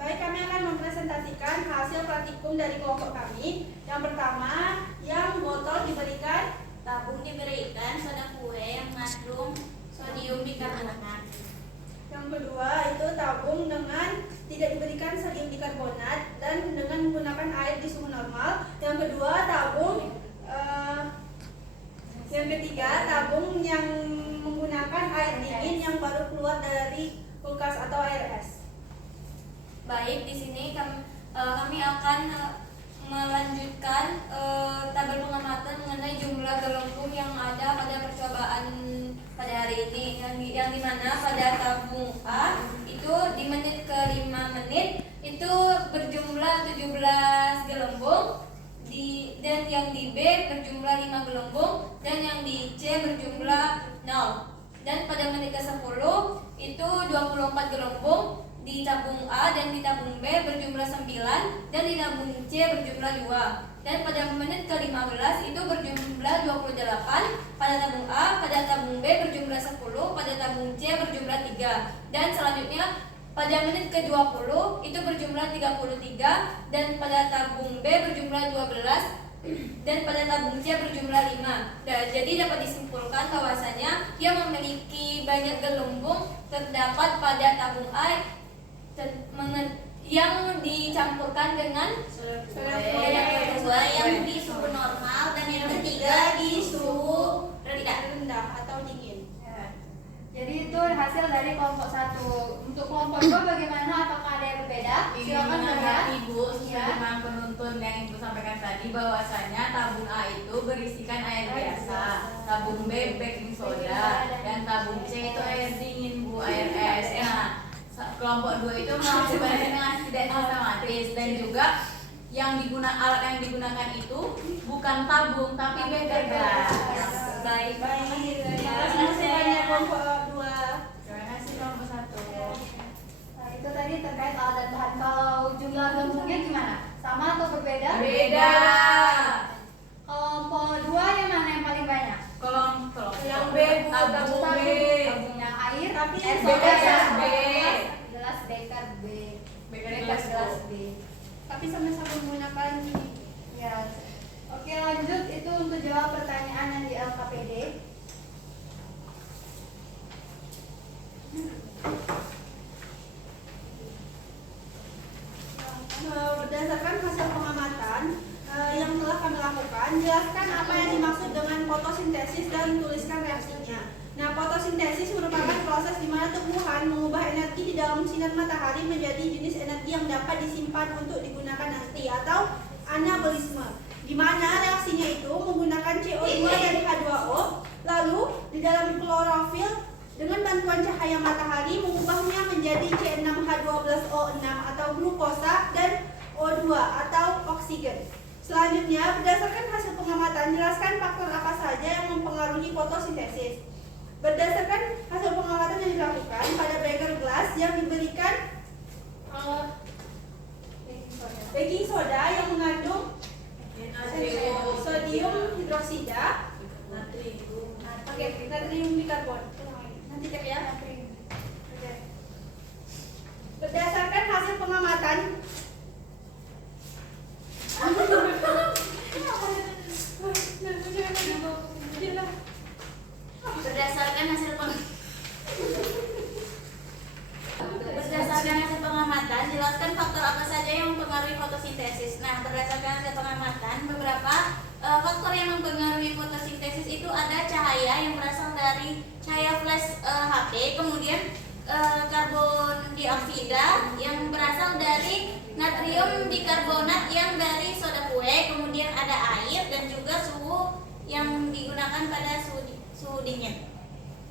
Baik, kami akan mempresentasikan hasil praktikum dari kelompok kami. Yang pertama, yang botol diberikan Tabung diberikan soda kue yang mengandung sodium bikarbonat. Yang kedua itu tabung dengan tidak diberikan sodium bikarbonat dan dengan menggunakan air di suhu normal. Yang kedua tabung yang ketiga tabung yang menggunakan air dingin yang baru keluar dari kulkas atau air es. Baik, di sini kami akan melanjutkan tabel pengamatan mengenai jumlah gelembung yang ada pada percobaan pada hari ini, yang dimana pada tabung A itu di menit ke 5 menit itu berjumlah 17 gelembung, dan yang di B berjumlah 5 gelembung, dan yang di C berjumlah 0. Dan pada menit ke 10 itu 24 gelembung di tabung A, dan di tabung B berjumlah 9, dan di tabung C berjumlah 2. Dan pada menit ke 15 itu berjumlah 28 pada tabung A, pada tabung B berjumlah 10, pada tabung C berjumlah 3. Dan selanjutnya pada menit ke 20 itu berjumlah 33, dan pada tabung B berjumlah 12, dan pada tabung C berjumlah 5. Nah, jadi dapat disimpulkan bahwasanya yang memiliki banyak gelembung terdapat pada tabung A yang dicampurkan dengan yang kedua yang di suhu normal, dan yang ketiga di suhu rendah atau dingin. Ya. Jadi itu hasil dari kelompok 1. Untuk kelompok 2 bagaimana? Apakah ada yang berbeda? Silakan Menanggapi Dora. Ibu, Ya. sesuai dengan penuntun yang Ibu sampaikan tadi bahwasanya tabung A itu berisikan air biasa, tabung B baking soda, dan tabung C itu air dingin Bu, air es. Nah, kelompok 2 itu melakukan dengan tidak sistematis, dan juga alat yang digunakan itu bukan tabung tapi beker gelas. baik. Terima kasih banyak kelompok 2. Terima kasih kelompok 1. Nah, itu tadi terkait alat dan bahan. Kalau jumlah gelembungnya gimana? Sama atau berbeda? Beda. Kelompok 2 yang mana yang paling banyak? Kelompok Yang B, Bu, tabung B. Tabungnya air, Tapi es beker soda gelas ya. B. Gelas beker B. Beker Beker gelas gelas B. B. tapi sama-sama menggunakan Ya. Oke, lanjut itu untuk jawab pertanyaan yang di LKPD. Berdasarkan hasil pengamatan yang telah kami lakukan, jelaskan apa yang dimaksud dengan fotosintesis dan tuliskan reaksinya. Nah, fotosintesis merupakan proses di mana tumbuhan mengubah energi di dalam sinar matahari menjadi jenis energi yang dapat disimpan untuk digunakan nanti, atau anabolisme, di mana reaksinya itu menggunakan CO2 dan H2O, lalu di dalam klorofil dengan bantuan cahaya matahari mengubahnya menjadi C6H12O6 atau glukosa dan O2 atau oksigen. Selanjutnya, berdasarkan hasil pengamatan, jelaskan faktor apa saja yang mempengaruhi fotosintesis. Berdasarkan hasil pengamatan yang dilakukan pada beker gelas yang diberikan baking soda yang mengandung sodium hidroksida, natrium bikarbonat. Nanti cek ya. Berdasarkan hasil pengamatan Berdasarkan hasil pengamatan, jelaskan faktor apa saja yang mempengaruhi fotosintesis. Nah, berdasarkan hasil pengamatan, beberapa faktor yang mempengaruhi fotosintesis itu ada cahaya yang berasal dari cahaya flash HP, kemudian karbon dioksida yang berasal dari natrium bikarbonat yang dari soda kue, kemudian ada air, dan juga suhu yang digunakan pada suhu dingin.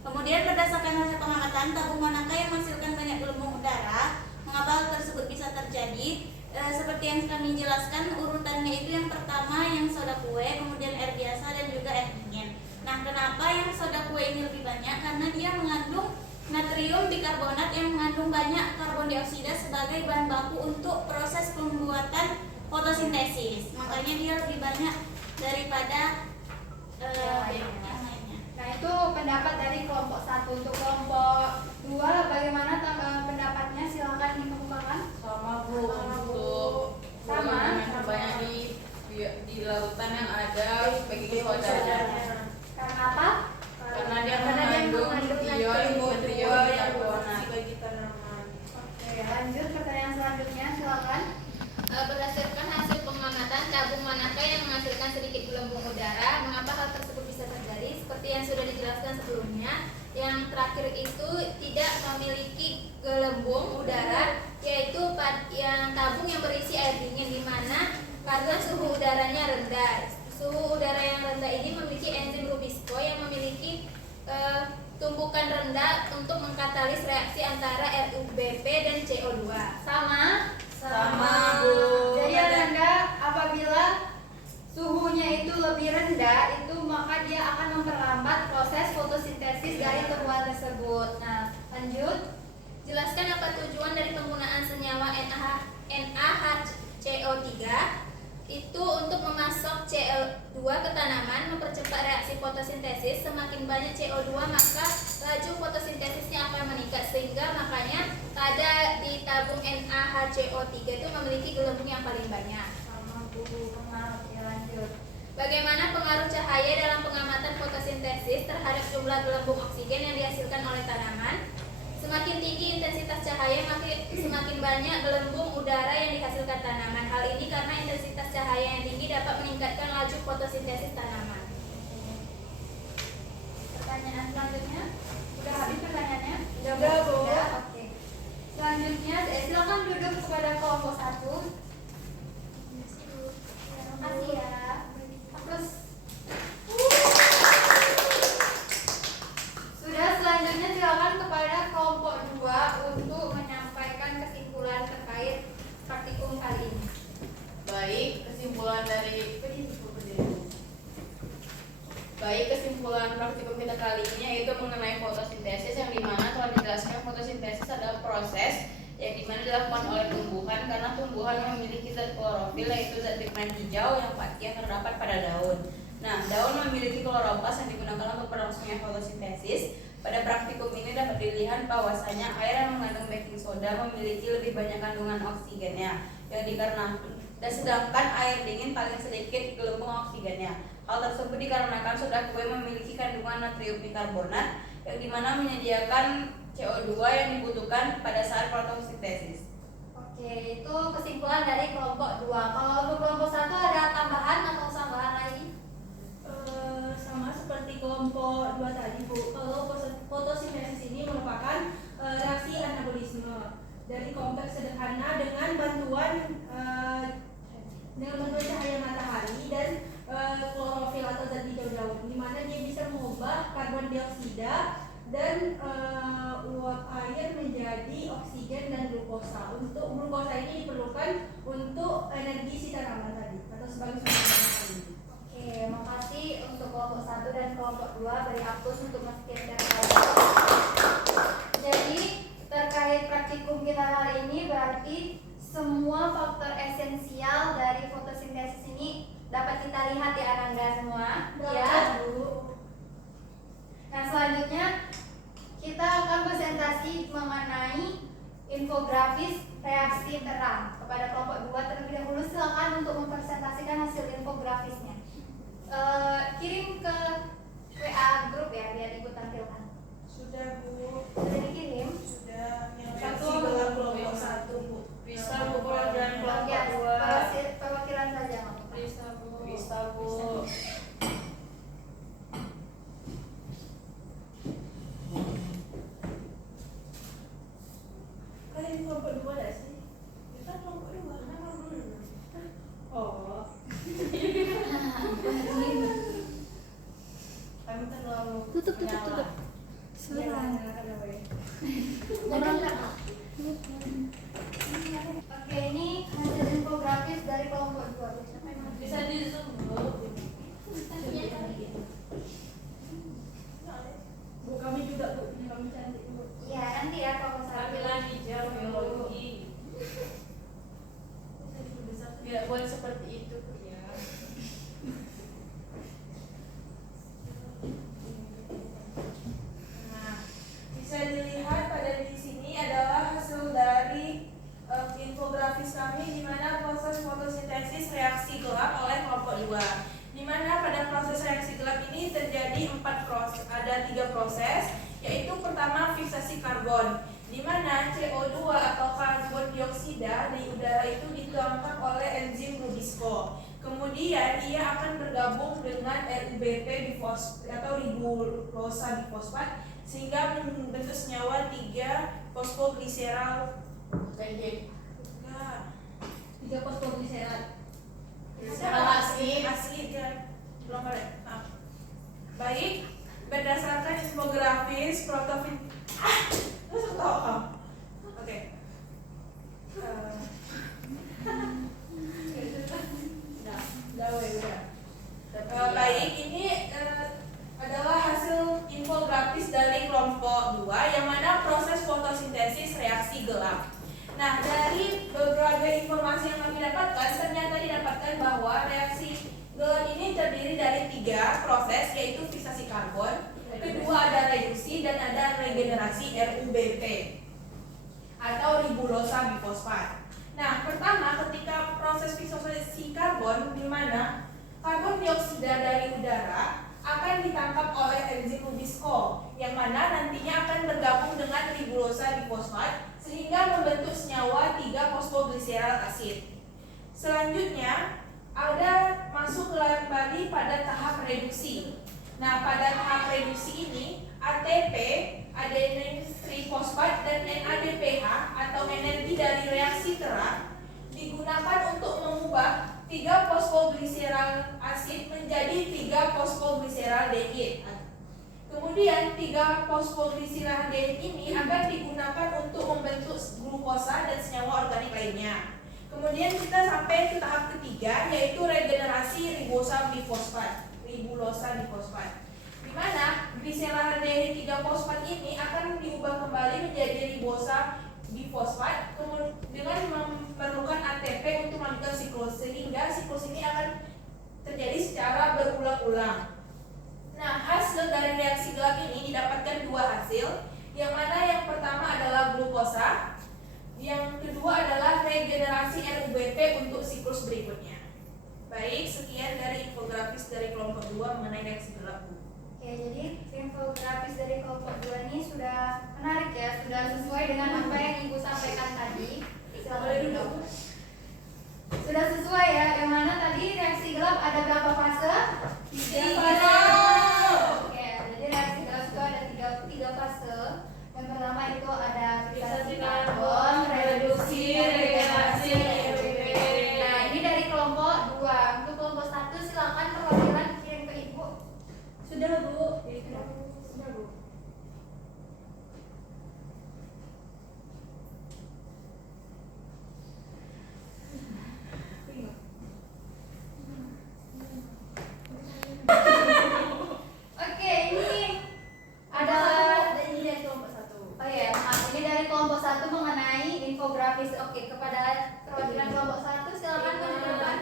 Kemudian berdasarkan hasil pengamatan tabung manakah yang menghasilkan banyak gelembung udara, mengapa hal tersebut bisa terjadi? Seperti yang kami jelaskan, urutannya itu yang pertama yang soda kue, kemudian air biasa dan juga air dingin. Nah, kenapa yang soda kue ini lebih banyak? Karena dia mengandung natrium bikarbonat yang mengandung banyak karbon dioksida sebagai bahan baku untuk proses pembuatan fotosintesis. Makanya dia lebih banyak daripada yang lainnya. Nah, itu pendapat dari kelompok 1. Untuk kelompok 2 bagaimana pendapatnya? Silakan dikemukakan. Sama Bu, untuk Sama. yang terbanyak di lautan yang ada baking soda. Karena apa? Karena dia Karena dia mengandung mengandung ion yang bikarbonat. berfungsi bagi tanaman. Oke, lanjut pertanyaan selanjutnya, silakan. Berdasarkan hasil pengamatan tabung manakah yang menghasilkan sedikit gelembung udara, mengapa hal tersebut bisa terjadi? Seperti yang sudah dijelaskan sebelumnya, yang terakhir itu tidak memiliki gelembung udara, yaitu yang tabung yang berisi air dingin, di mana karena suhu udaranya rendah. Suhu udara yang rendah ini memiliki enzim Rubisco yang memiliki tumpukan rendah untuk mengkatalis reaksi antara RUBP dan CO2. Sama. Sama, Bu. Jadi Anda apabila suhunya itu lebih rendah, itu maka dia akan memperlambat proses fotosintesis dari tumbuhan tersebut. Nah, lanjut. Jelaskan apa tujuan dari penggunaan senyawa NaHCO3 itu untuk memasok CO2 ke tanaman, mempercepat reaksi fotosintesis. Semakin banyak CO2 maka laju fotosintesisnya akan meningkat, sehingga makanya pada di tabung NaHCO3 itu memiliki gelembung yang paling banyak. Sama Bu, maaf ya, lanjut. Bagaimana pengaruh cahaya dalam pengamatan fotosintesis terhadap jumlah gelembung oksigen yang dihasilkan oleh tanaman? Semakin tinggi intensitas cahaya, maka semakin banyak gelembung udara yang dihasilkan tanaman. Hal ini karena intensitas cahaya yang tinggi dapat meningkatkan laju fotosintesis tanaman. Pertanyaan selanjutnya. Udah habis pertanyaannya? Udah, Bu. Udah, oke. Selanjutnya, silakan duduk kepada kelompok 1. Terima kasih ya. Terus sudah, selanjutnya silakan kepada kelompok 2 untuk menyampaikan kesimpulan terkait praktikum kali ini. Baik, kesimpulan praktikum kita kali ini yaitu mengenai fotosintesis, yang dimana telah dijelaskan fotosintesis adalah proses yang dimana dilakukan oleh tumbuhan karena tumbuhan memiliki zat klorofil, yaitu zat pigmen hijau yang terdapat pada daun. Nah, daun memiliki kloroplas yang digunakan untuk berlangsungnya fotosintesis. Pada praktikum ini dapat dilihat bahwasanya air yang mengandung baking soda memiliki lebih banyak kandungan oksigennya yang dikarenakan, dan sedangkan air dingin paling sedikit gelembung oksigennya. Hal tersebut dikarenakan soda kue memiliki kandungan natrium bikarbonat yang dimana menyediakan CO2 yang dibutuhkan pada saat fotosintesis. Oke, itu kesimpulan dari kelompok 2. Kalau untuk kelompok 1 ada tambahan atau tambahan lagi? Sama seperti kelompok 2 tadi, Bu. Kalau fotosintesis ini merupakan reaksi anabolisme dari kompleks sederhana dengan bantuan cahaya matahari dan klorofil atau zat hijau daun, di mana dia bisa mengubah karbon dioksida dan uap air menjadi oksigen dan glukosa. Untuk glukosa ini diperlukan untuk energi si tanaman tadi atau sebagai sumber energi. Oke, makasih untuk kelompok 1 dan kelompok 2. Beri aplaus untuk Mas Kirsten. Jadi terkait praktikum kita kali ini berarti semua faktor esensial dari fotosintesis ini dapat kita lihat di Ananda semua, ya. Nah, selanjutnya kita akan presentasi mengenai infografis reaksi terang. Kepada kelompok 2 terlebih dahulu, silakan untuk mempresentasikan hasil infografisnya. Kirim ke WA grup ya, biar Ibu tampilkan. Sudah, Bu. Sudah dikirim? Sudah. Yang Satu, reaksi dalam kelompok 1, Bu. Bisa Bu, kalau dan kelompok 2. Perwakilan saja, nggak apa-apa. Bisa Bu. Bisa Bu. Kalian kelompok 2 ada sih? Kita kelompok 2, kenapa dulu? Oh. Kami terlalu Tutup. menyala. kami di mana proses fotosintesis reaksi gelap oleh kelompok 2. Di mana pada proses reaksi gelap ini terjadi 3 proses, yaitu pertama fiksasi karbon, di mana CO2 atau karbon dioksida di udara itu ditangkap oleh enzim Rubisco. Kemudian ia akan bergabung dengan RUBP atau ribulosa bifosfat sehingga membentuk senyawa 3 fosfogliseral Nah, 3 fosfogliserat. asid ya. Belum boleh. Maaf. Baik, berdasarkan infografis langsung tahu kamu. Oke. Baik, ini adalah hasil infografis dari kelompok 2 yang mana proses fotosintesis reaksi gelap. Nah, dari beberapa informasi yang kami dapatkan, ternyata didapatkan bahwa reaksi gelap ini terdiri dari 3 proses, yaitu fiksasi karbon, kedua ada reduksi, dan ada regenerasi RUBP atau ribulosa bifosfat. Nah, pertama ketika proses fiksasi karbon, di mana karbon dioksida dari udara akan ditangkap oleh enzim Rubisco, yang mana nantinya akan bergabung dengan ribulosa bifosfat sehingga membentuk senyawa 3 fosfogliseral asid. Selanjutnya ada masuk kembali pada tahap reduksi. Nah, pada tahap reduksi ini ATP, adenin trifosfat, dan NADPH atau energi dari reaksi terang digunakan untuk mengubah 3 fosfogliseral asid menjadi 3 fosfogliseraldehyde. Kemudian 3 fosfogliseraldehyde ini akan digunakan untuk membentuk glukosa dan senyawa organik lainnya. Kemudian kita sampai ke tahap ketiga, yaitu regenerasi ribulosa bifosfat, di mana gliseraldehyde 3 fosfat ini akan diubah kembali menjadi ribulosa bifosfat dengan memerlukan ATP untuk melanjutkan siklus, sehingga siklus ini akan terjadi secara berulang-ulang. Nah, hasil dari reaksi gelap ini didapatkan 2 hasil, yang mana yang pertama adalah glukosa, yang kedua adalah regenerasi RUBP untuk siklus berikutnya. Baik, sekian dari infografis dari kelompok 2 mengenai reaksi gelap. Oke, jadi infografis dari kelompok 2 ini sudah menarik ya, sudah sesuai dengan apa yang Ibu sampaikan tadi. Silakan dulu. Sudah sesuai ya, yang mana tadi reaksi gelap ada berapa fase? 3 fase. Oke, jadi reaksi gelap itu ada 3 fase. Yang pertama itu ada fiksasi karbon, reduksi, regenerasi, RUBP. Nah, ini dari kelompok 2. Untuk kelompok 1 silakan perwakilan kirim ke Ibu. Sudah, Bu. Sudah, Bu. Oke, ini adalah Ini dari kelompok 1. oh ya, maaf, ini dari kelompok 1 mengenai infografis. Oke, kepada perwakilan kelompok 1 silakan menunjukkan.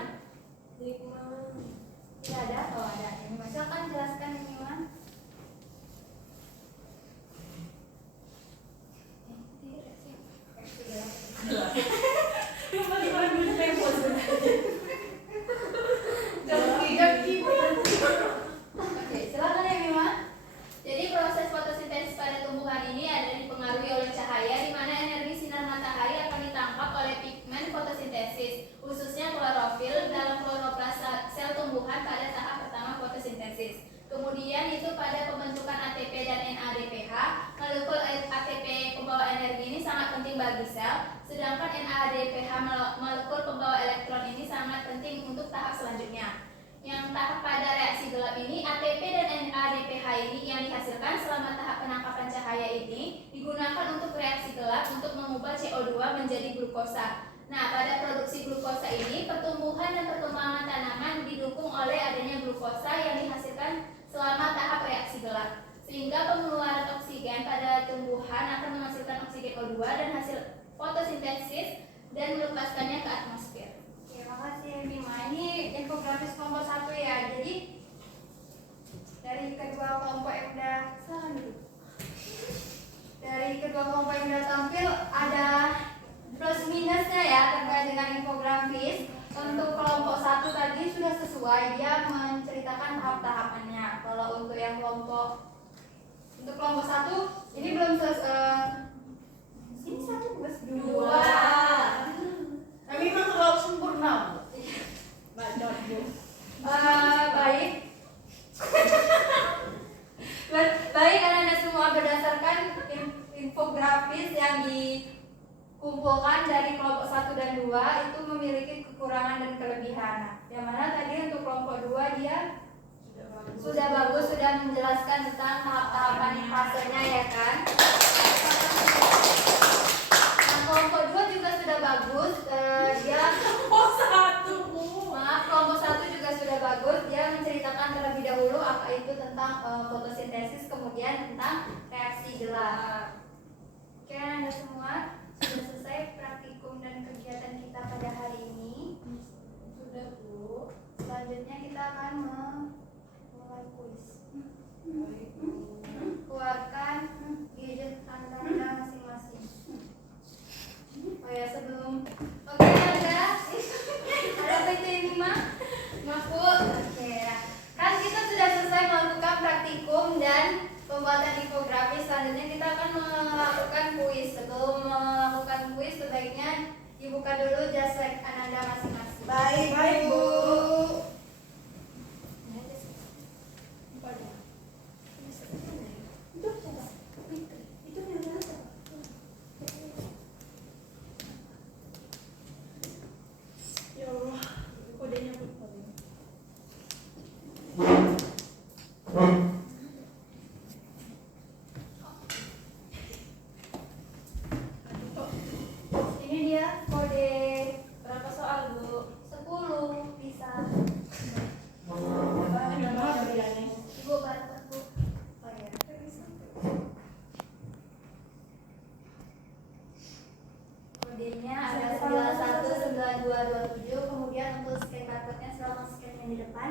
Tidak ada? Oh, ada. Ini silakan jelaskan ini, Man. Oke, silakan ya, Mima. Jadi proses fotosintesis pada tumbuhan ini ada dipengaruhi oleh cahaya, di mana energi sinar matahari akan ditangkap oleh pigmen fotosintesis, khususnya klorofil dalam kloroplas sel tumbuhan pada tahap pertama fotosintesis. Kemudian itu pada pembentukan ATP dan NADPH, molekul ATP pembawa energi ini sangat penting bagi sel, sedangkan NADPH molekul pembawa elektron ini sangat penting untuk tahap selanjutnya. Yang tahap pada reaksi gelap ini, ATP dan NADPH ini yang dihasilkan selama tahap penangkapan cahaya ini digunakan untuk reaksi gelap untuk mengubah CO2 menjadi glukosa. Nah, pada produksi glukosa ini, pertumbuhan dan perkembangan tanaman didukung oleh adanya glukosa yang dihasilkan selama tahap reaksi gelap, sehingga pengeluaran oksigen pada tumbuhan akan menghasilkan oksigen O2 dan hasil fotosintesis dan melepaskannya ke atmosfer. Terima kasih, Mima. Ini infografis kelompok 1 ya. Jadi dari kedua kelompok yang udah silakan dulu. Dari kedua kelompok yang udah tampil ada plus minusnya ya terkait dengan sesuai, dia menceritakan tahap-tahapannya. Kalau untuk yang kelompok satu ini belum selesai. Ini satu plus dua. Tapi memang terlalu sempurna. Baik. Baik anak-anak semua, berdasarkan infografis yang dikumpulkan dari kelompok 1 dan 2 itu memiliki kekurangan dan kelebihan. Yang mana tadi untuk kelompok 2 dia sudah bagus, sudah menjelaskan tentang tahap-tahapan fasenya ya kan. Nah, kelompok 2 juga sudah bagus, dia kelompok 1 juga sudah bagus, dia menceritakan terlebih dahulu apa itu tentang fotosintesis, kemudian tentang reaksi gelar. Oke, Anda semua sudah selesai praktikum dan kegiatan kita pada hari ini. Sudah, Bu. Selanjutnya kita akan mulai kuis. Keluarkan gadget Anda masing-masing. Oh ya, sebelum oke Anda ada apa itu ini mah? Mahfud. Oke ya. Kan kita sudah selesai melakukan praktikum dan pembuatan infografis. Selanjutnya kita akan melakukan kuis. Sebelum melakukan kuis sebaiknya dibuka dulu jaslek Anda masing-masing. Baik, Bu. Ya Allah, kodenya lupa. Ini dia kode Berapa soal, Bu? 10 bisa. Ada apa ya? Ibu bantu Bu. Oh ya. Kodenya ada 919227. Kemudian untuk scan barcode-nya silakan scan yang di depan.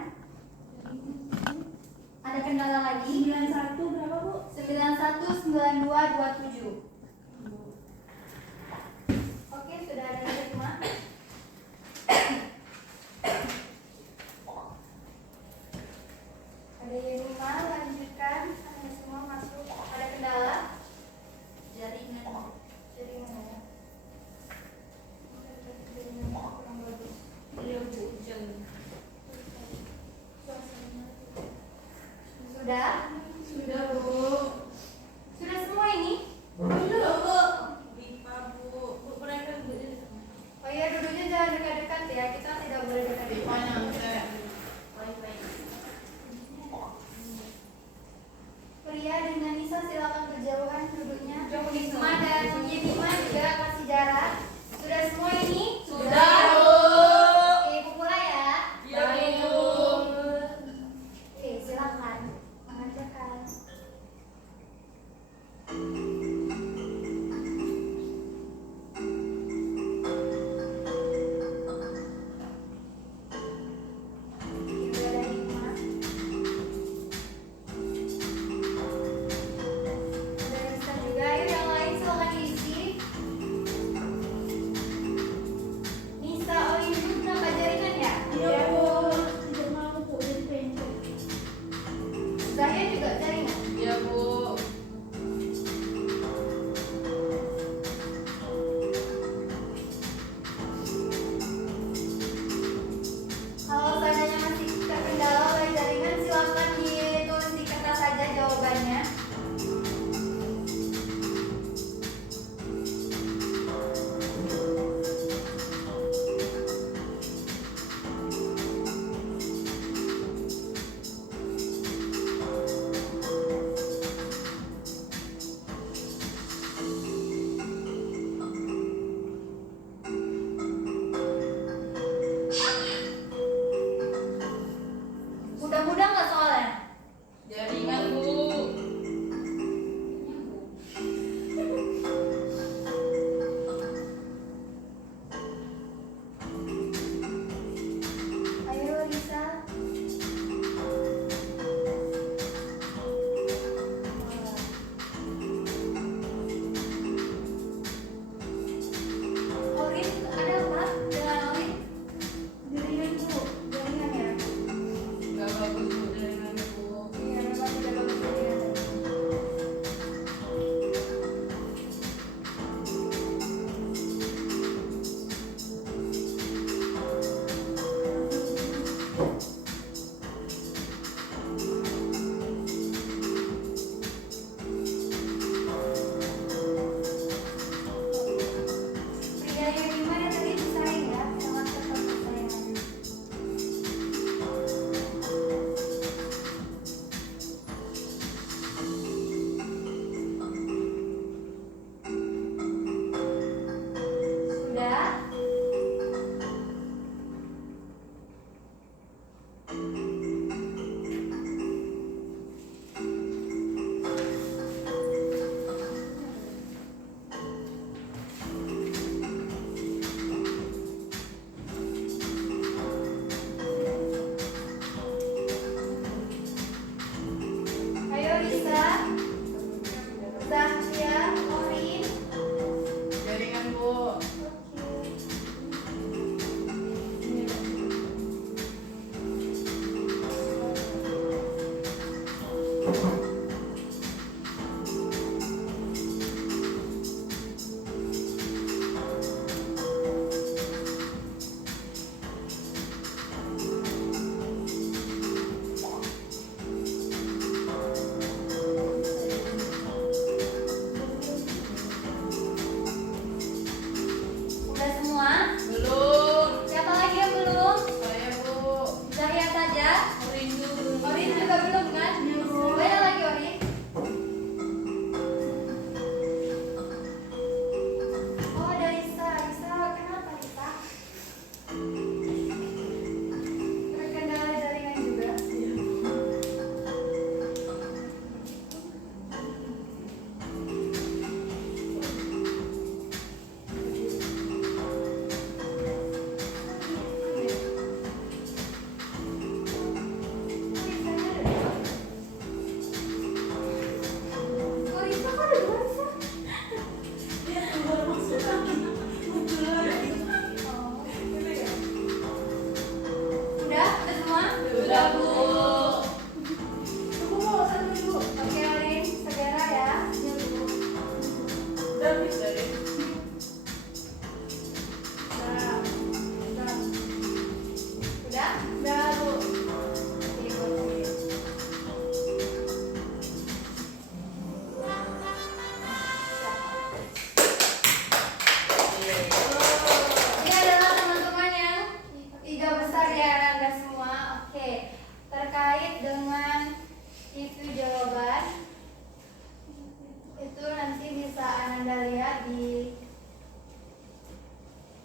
Ada kendala lagi? 91 berapa, Bu? 919227. Oke, sudah ada yang terima. Ada yang terima, lanjutkan. Anda semua masuk. Ada kendala? Jaringan. Jaringan ya. Jaringan kurang bagus. Iya, Bu. Jangan. Sudah? Sudah, Bu. Sudah semua ini? Belum, Bu. Pipa, Bu. Bu, mereka Oh iya, duduknya jangan dekat-dekat ya. Kita tidak boleh dekat-dekat. Pria dengan Nisa silakan berjauhan duduknya. Wisma dan Yemima juga kasih jarak. Sudah semua ini? Sudah, Bu. Oke, Ibu mulai ya. Iya, Bu. Oke, silakan mengajarkan.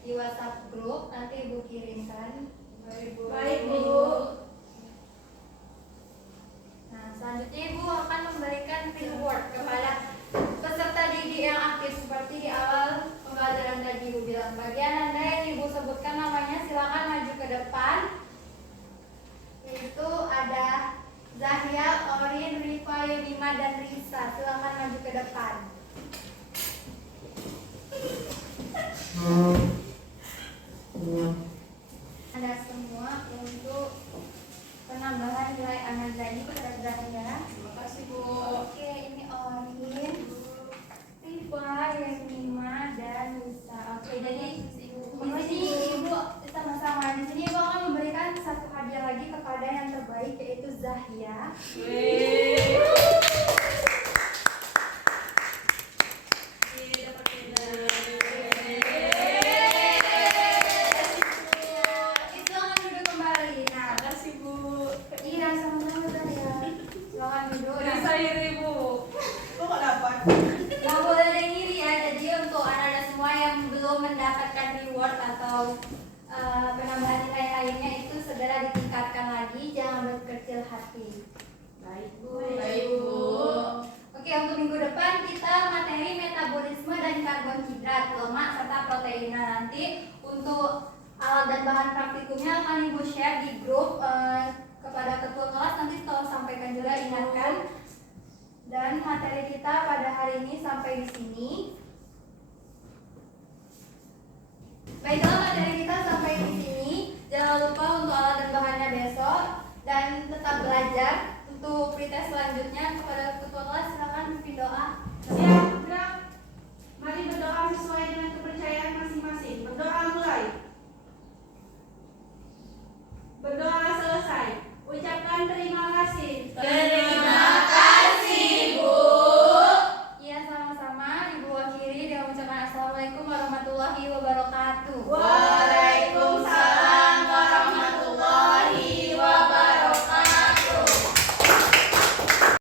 di WhatsApp grup, nanti Ibu kirimkan. Baik, Bu. Nah, selanjutnya Ibu akan memberikan reward kepada peserta didik yang aktif seperti di awal pembelajaran tadi Ibu bilang. Bagi Anda yang Ibu sebutkan namanya silakan maju ke depan. Yaitu ada Zahya, Orin, Rifa, Yunima, dan Risa. Silakan maju ke depan. Anda semua untuk penambahan nilai Anda tadi kepada Zahya. Terima kasih Bu. Oke, ini Orin, Rifa, Yunima, dan Risa. Oke, jadi di sini Ibu sama-sama. Di sini Ibu akan memberikan satu hadiah lagi kepada yang terbaik, yaitu Zahya. Silakan duduk kembali. Nah, Makasih Bu. iya sama-sama Zahya. Silakan duduk. Nah, Bisa iri Bu. Kok nggak dapat? nggak boleh ada yang iri ya. Jadi untuk anak-anak semua yang belum mendapatkan reward atau penambahan nilai lainnya itu segera ditingkatkan lagi, jangan berkecil hati. Baik, Bu. Baik Bu. Oke, untuk minggu depan kita materi metabolisme dan karbohidrat, lemak serta protein. Nah, nanti untuk alat dan bahan praktikumnya akan Ibu share di grup kepada ketua kelas. Nanti tolong sampaikan juga, ingatkan. Dan materi kita pada hari ini sampai di sini. Baiklah, materi kita sampai di sini. Jangan lupa untuk alat dan bahannya besok, dan tetap belajar. Untuk pretest selanjutnya kepada ketua kelas silakan pimpin doa. Siap, gerak. Mari berdoa sesuai dengan kepercayaan masing-masing. Berdoa mulai. Berdoa selesai. Ucapkan terima kasih. Terima kasih Bu. Iya, sama-sama. Ibu akhiri dengan mengucapkan assalamualaikum warahmatullahi wabarakatuh. Waalaikumsalam.